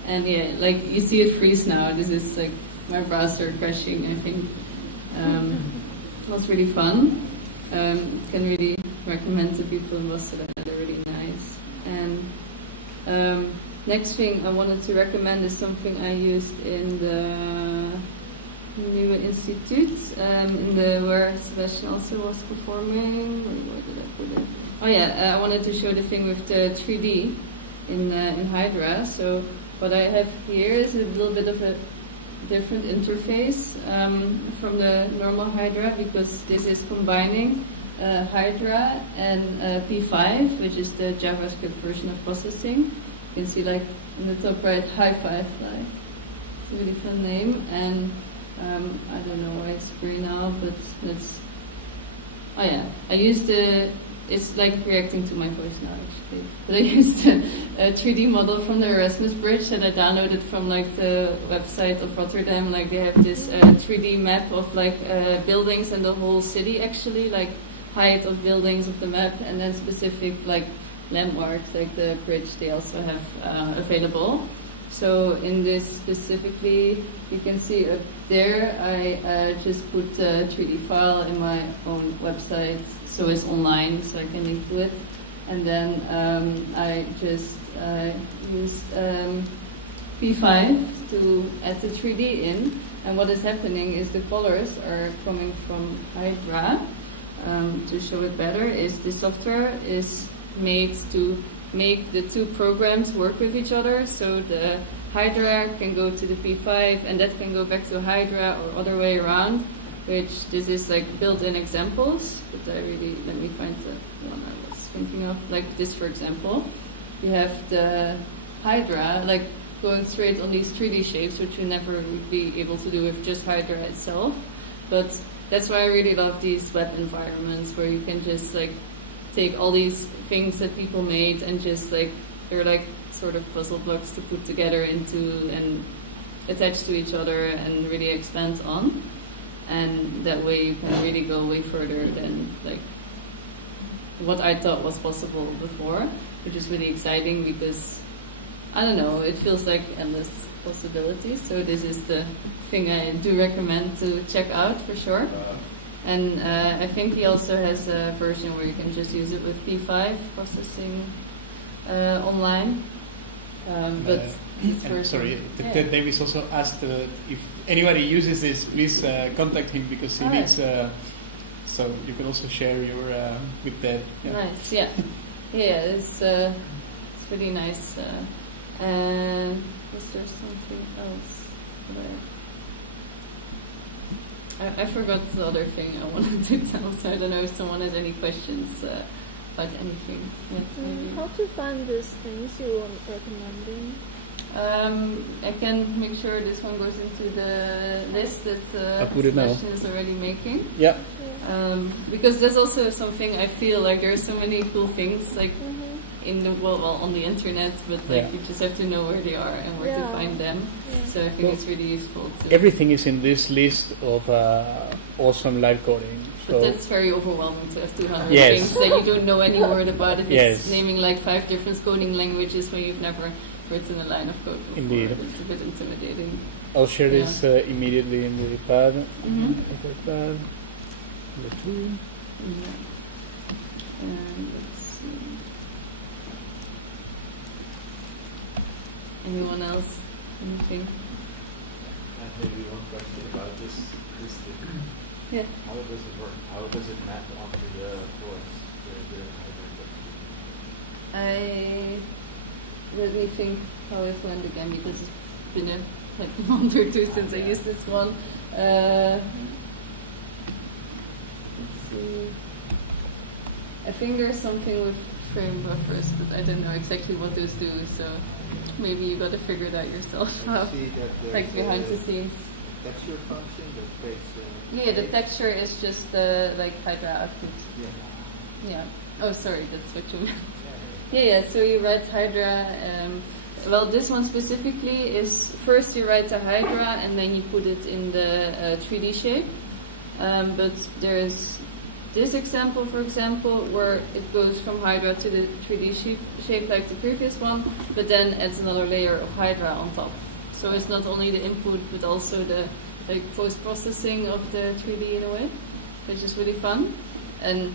And yeah, like you see it freeze now. This is like my browser crashing, I think. It was really fun. Can really recommend to people in Rotterdam. They're really nice. next thing I wanted to recommend is something I used in the Nieuwe Instituut, in the where Sebastian also was performing. Where did I put it? Oh yeah, I wanted to show the thing with the 3D in Hydra. So what I have here is a little bit of a different interface from the normal Hydra, because this is combining Hydra and P5, which is the JavaScript version of processing. You can see like in the top right, high five, like it's a really fun name. And I don't know why it's grey now, but let's. Oh yeah, I used it's like reacting to my voice now actually. But I used a 3D model from the Erasmus Bridge that I downloaded from like the website of Rotterdam. Like they have this 3D map of like buildings and the whole city actually, like height of buildings of the map, and then specific like landmarks like the bridge they also have available. So in this specifically, you can see up there, I just put a 3D file in my own website, so it's online, so I can link to it. And then I just used P5 to add the 3D in. And what is happening is the colors are coming from Hydra. To show it better, is the software is made to make the two programs work with each other. So the Hydra can go to the P5 and that can go back to Hydra or other way around, which this is like built-in examples, but let me find the one I was thinking of, like this for example. You have the Hydra like going straight on these 3D shapes, which you never would be able to do with just Hydra itself. But that's why I really love these web environments where you can just like take all these things that people made and just like they're like sort of puzzle blocks to put together into and attach to each other and really expand on. And that way you can really go way further than like what I thought was possible before, which is really exciting because I don't know, it feels like endless possibilities. So this is the thing I do recommend to check out for sure. And I think he also has a version where you can just use it with P5 processing online. But this version, sorry, Davis also asked if anybody uses this, please contact him because he needs. So you can also share your with that. Yeah. Nice, yeah, yeah. It's really nice. And is there something else? I forgot the other thing I wanted to tell, so I don't know if someone has any questions about anything. Yes, maybe. How to find these things you are recommending? I can make sure this one goes into the list that Sebastian is already making. Yeah. Because there's also something I feel like there are so many cool things like in the on the internet, but like you just have to know where they are and where to find them. Yeah. So I think it's really useful to. Everything is in this list of awesome live coding. But that's very overwhelming to have 200 things that you don't know any word about. If it's naming like 5 different coding languages when you've never written a line of code before. Indeed. It's a bit intimidating. I'll share this immediately in the pad. The tool. And let's see. Anyone else? Anything? Maybe one question about this thing. Yeah. How does it work? How does it map onto the course? Let me think how it went again because it's been a month or two since I used this one. Let's see. I think there's something with frame buffers, but I don't know exactly what those do. So maybe you got to figure it out yourself. Like behind the scenes. Texture function that creates. Yeah, the texture is just like Hydra output. Yeah. Oh, sorry, that's what you meant. Yeah. So you write Hydra. Well, this one specifically is first you write the Hydra and then you put it in the 3D shape. But there's this example, for example, where it goes from Hydra to the 3D shape like the previous one, but then adds another layer of Hydra on top. So it's not only the input, but also the post-processing of the 3D in a way, which is really fun. And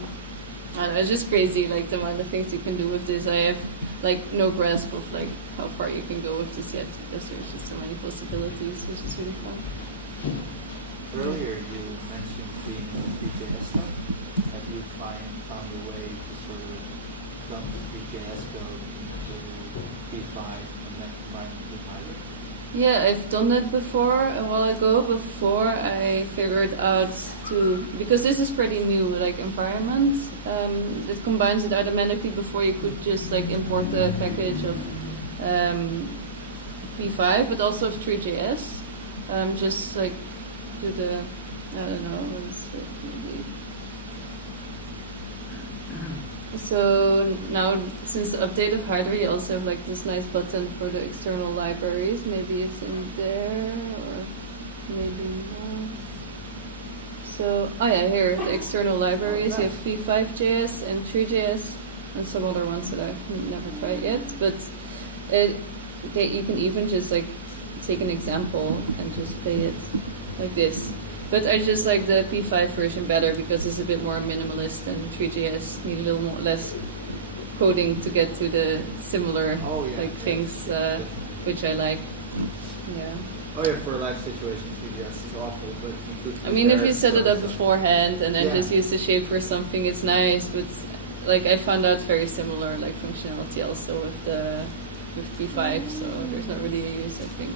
it's just crazy, like the amount of things you can do with this. I have like no grasp of like how far you can go with this yet, because there's just so many possibilities, which is really fun. Earlier you mentioned being VJS stuff. Have you found a way to sort of dump VJS code into P5 and then combine it with Hydra? Yeah, I've done that before a while ago. Before I figured out because this is pretty new, like environment. It combines it automatically. Before you could just like import the package of P5, but also of 3JS. Just like do the I don't know. So now, since the update of Hydra, you also have like this nice button for the external libraries. Maybe it's in there, or maybe not. So, oh yeah, here, the external libraries. You have P5.js and 3JS, and some other ones that I've never tried yet. But you can even just like take an example and just play it like this. But I just like the P5 version better because it's a bit more minimalist, and 3JS need a little more, less coding to get to the similar things, which I like. Yeah. Oh yeah, for a live situation, 3JS is awful, but you could. I mean, if you set it up beforehand and then just use the shape for something, it's nice. But like I found out very similar like functionality also with P5, so there's not really a use, I think.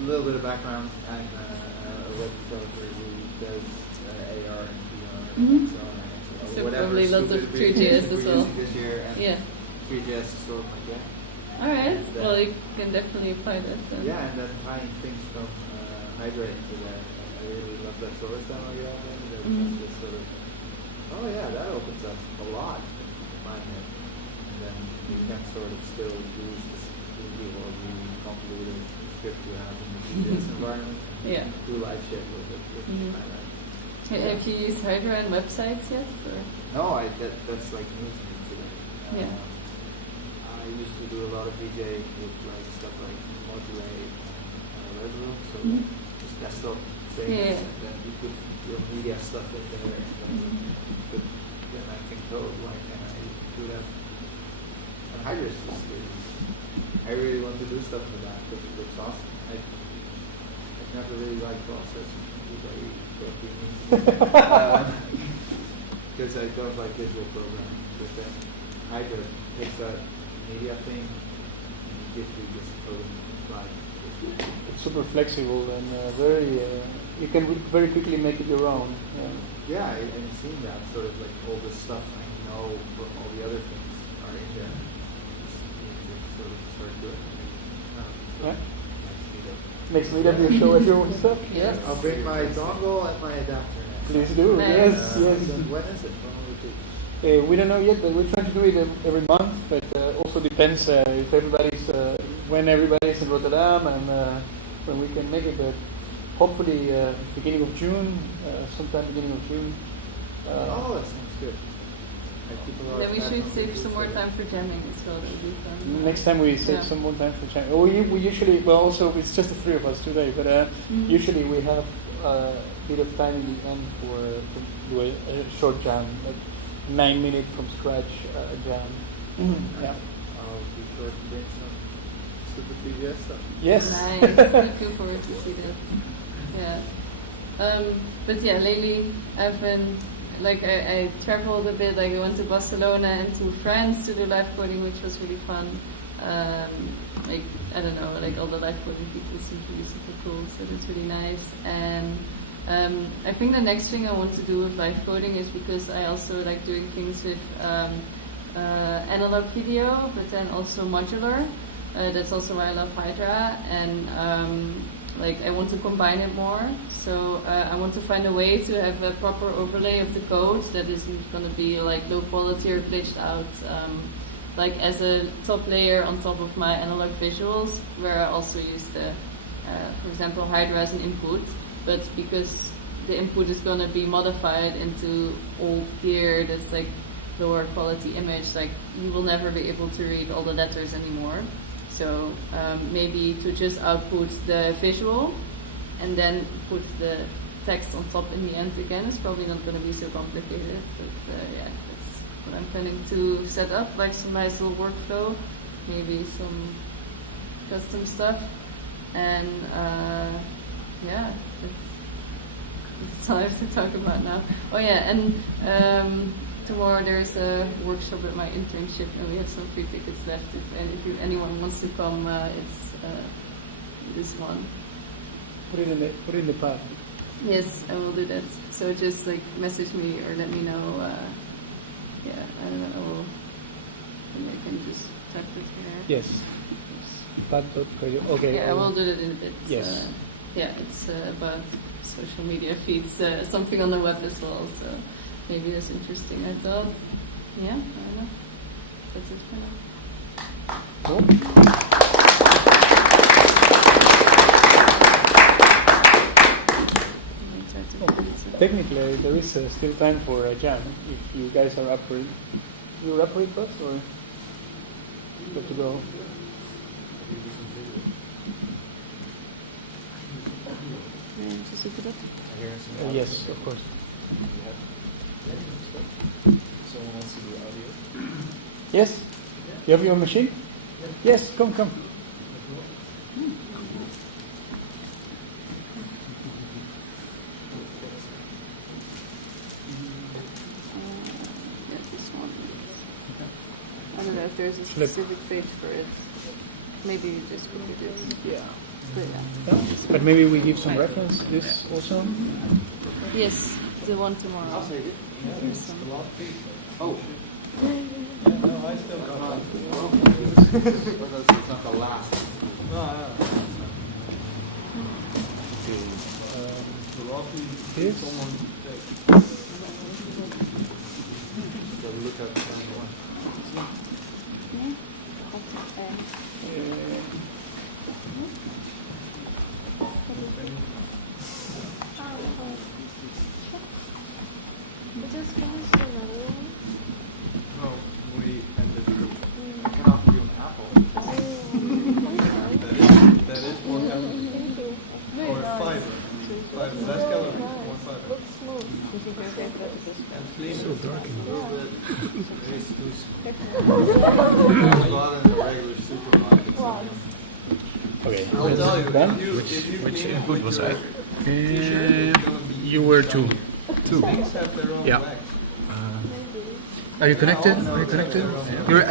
A little bit of background. I'm a web developer who does AR and VR and so on. So whatever probably lots of stupid 3JS as well. This year, and 3JS is sort of my jam. Alright, And, well you can definitely apply that then. Yeah, and then tying things from Hydra into that. I really love that source demo you have in. There's just sort of, oh yeah, that opens up a lot in my head. And then you can sort of still use this really or really convoluted script you have in the VJS environment. Yeah. Do live shit with it. Have you used Hydra in websites yet? Or? No, that's like new to me today. Yeah. I used to do a lot of VJ with like stuff like Modulate, Red Room, so just desktop things, and then you put your media stuff in there, and then I can code. Why can't I do that? And Hydra is just, I really want to do stuff with that because it looks awesome. I've never really liked process. Because I don't like visual programming. But then Hydra takes that media thing and gives you this code slide. It's super flexible and very. You can very quickly make it your own. Yeah, I'm seeing that sort of like all the stuff I know from all the other things are in there. Just need to sort of start doing it. Yeah. Next meetup you show everyone stuff? Yes. I'll bring my dongle and my adapter. Please do. Nice. Yes, yes. When is it? When will it be? We don't know yet, but we're trying to do it every month. But also depends if everybody's when everybody's in Rotterdam and when we can make it. But hopefully beginning of June, sometime beginning of June. Oh, that sounds good. Then we should save some more time for jamming as well. That would be fun. Next time we save some more time for chat. We usually, well, also it's just the three of us today, but usually we have a bit of time in the end to do a short jam, like 9 minutes from scratch jam. Yeah. I'll be sure to bring some stupid VJS stuff. Yes. Nice. Looking forward to see that. Yeah. But yeah, lately I've been. Like I traveled a bit, like I went to Barcelona and to France to do live coding, which was really fun. Like I don't know, like all the live coding people seem to be super cool, so that's really nice. And I think the next thing I want to do with live coding is because I also like doing things with analog video, but then also modular. That's also why I love Hydra, and like I want to combine it more. So I want to find a way to have a proper overlay of the code that isn't going to be like low quality or glitched out, like as a top layer on top of my analog visuals, where I also use the, for example, Hydra as an input, but because the input is going to be modified into old gear that's like lower quality image, like you will never be able to read all the letters anymore. So maybe to just output the visual and then put the text on top in the end again is probably not going to be so complicated. But yeah, what I'm planning to set up, like some nice little workflow, maybe some custom stuff, and yeah, that's all I have to talk about now. Oh yeah, and tomorrow there's a workshop at my internship, and we have some free tickets left. If anyone wants to come, it's this one. Put it in the pad. Yes, I will do that. So just like message me or let me know. Yeah, I don't know. And I can just type it here. Yes. Pad.radio. Okay. Yeah, I will do that in a bit. Yes. Yeah, it's about social media feeds, something on the web as well. So maybe that's interesting. I thought. Yeah, I don't know. That's it for now. Cool. Technically, there is still time for a jam if you guys are up for it. You're up for it, Bugs, or good to go? Just look it up. Yes, of course. Someone wants to do audio? Yes? You have your machine? Yes, come. Yeah, this one. I don't know if there's a specific page for it. Maybe you just look at it. Yeah. But Yeah. But maybe we give some reference this also. yes, the one tomorrow. I'll take it. Here's some. Oh. No, I still got it. It's not the last. No. This? Someone So look at the one. Just finished another one. No, we ended through. I can offer you an apple. That is more calories. Thank you. Or fiber. Fiber. Less calories, more fiber. Looks smooth. And clean. A little bit. Very exclusive. I bought it in the regular supermarket. Wow. Okay. I'll tell you, Done? which input was I? You were two. Things have their own Yeah. wax. Are you connected? Are you connected?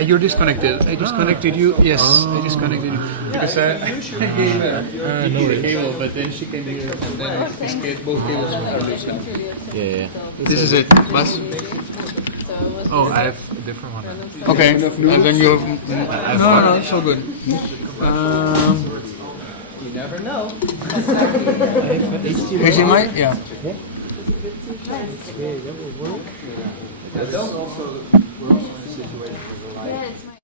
You're disconnected. I disconnected you. Yes, I disconnected you. Because You should share your the cable, but then she can hear, and then both cables are loose. Yeah. This is it. Bas? Oh, I have a different one. Okay. And then you have. No, it's all good. You never know. HDMI? Yeah. That's also, we're also in a situation where the light. Yeah, it's my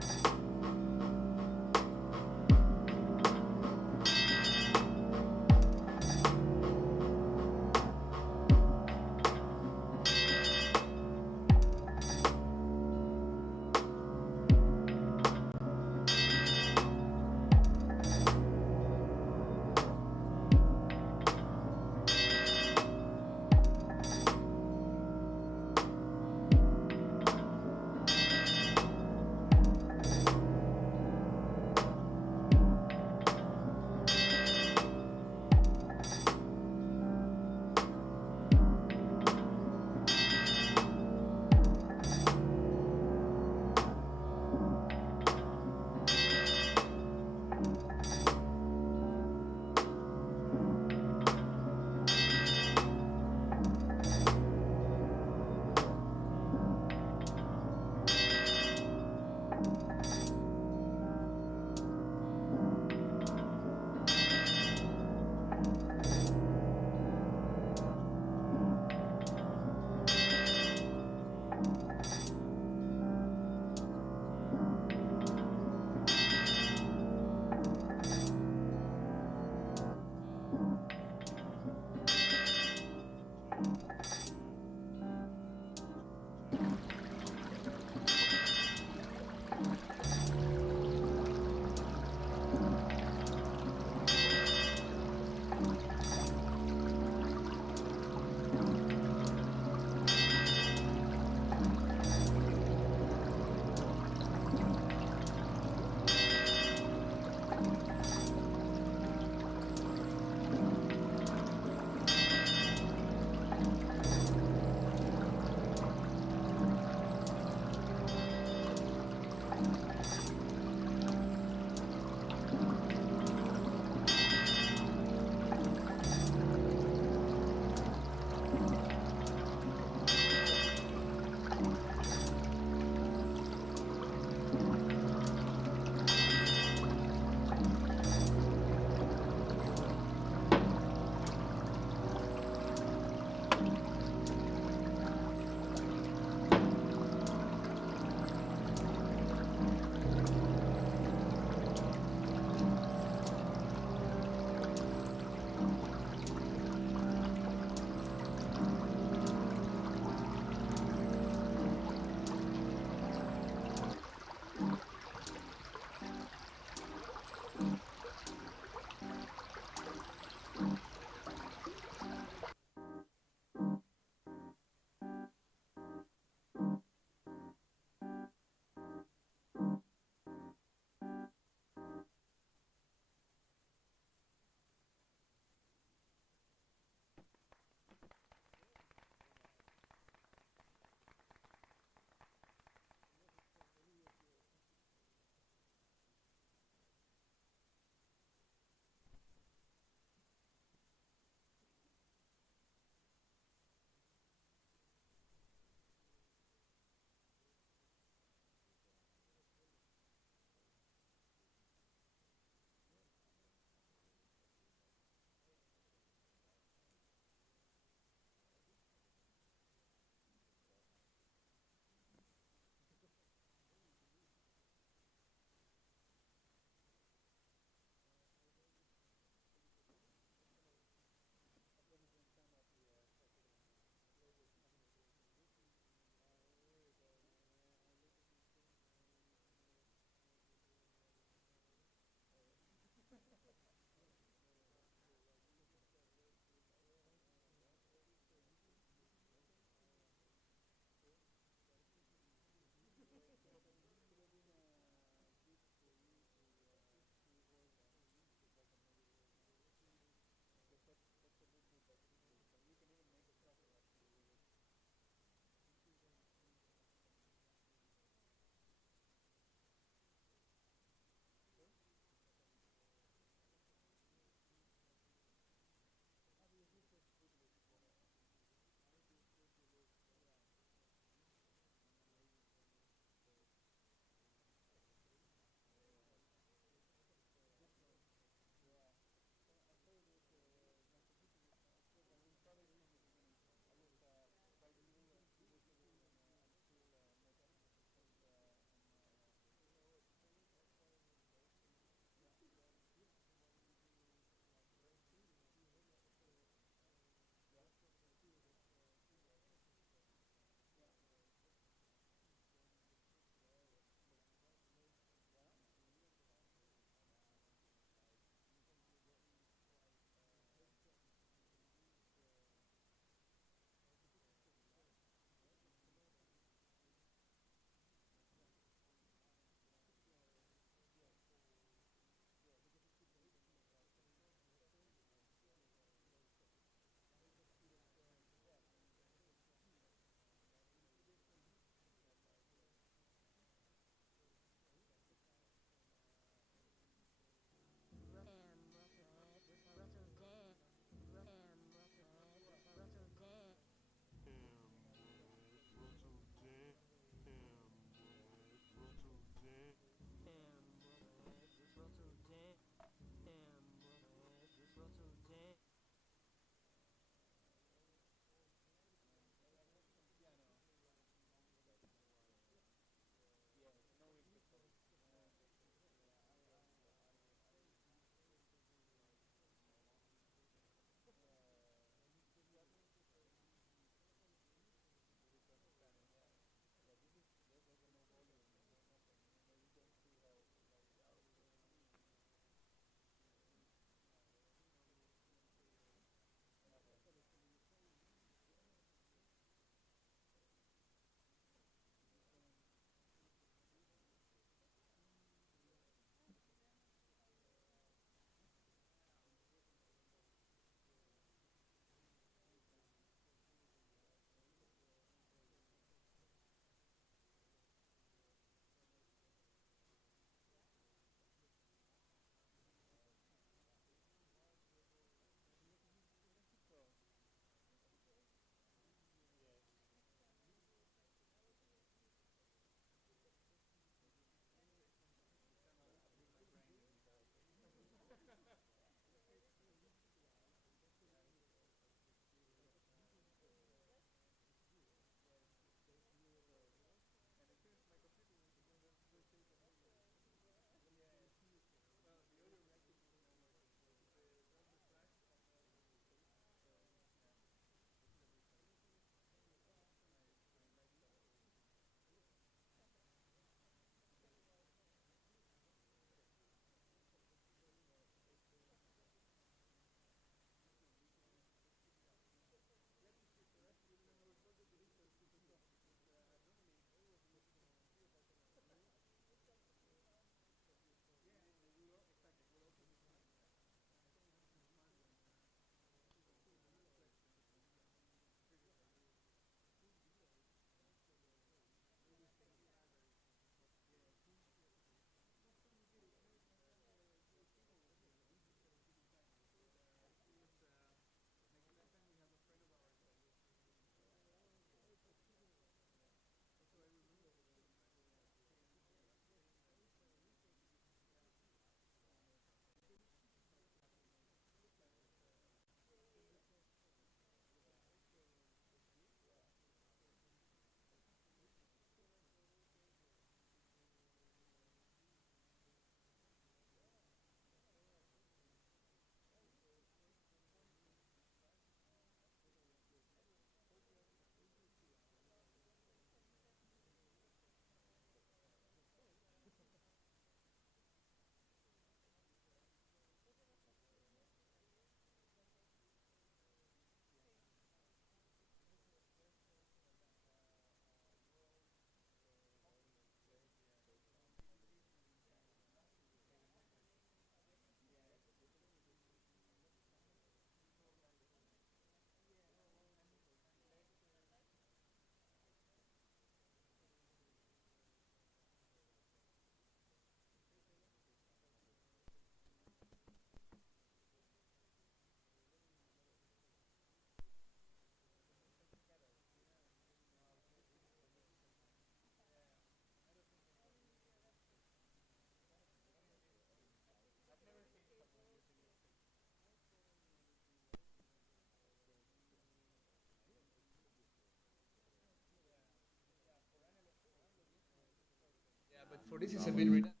For this is a bit redundant.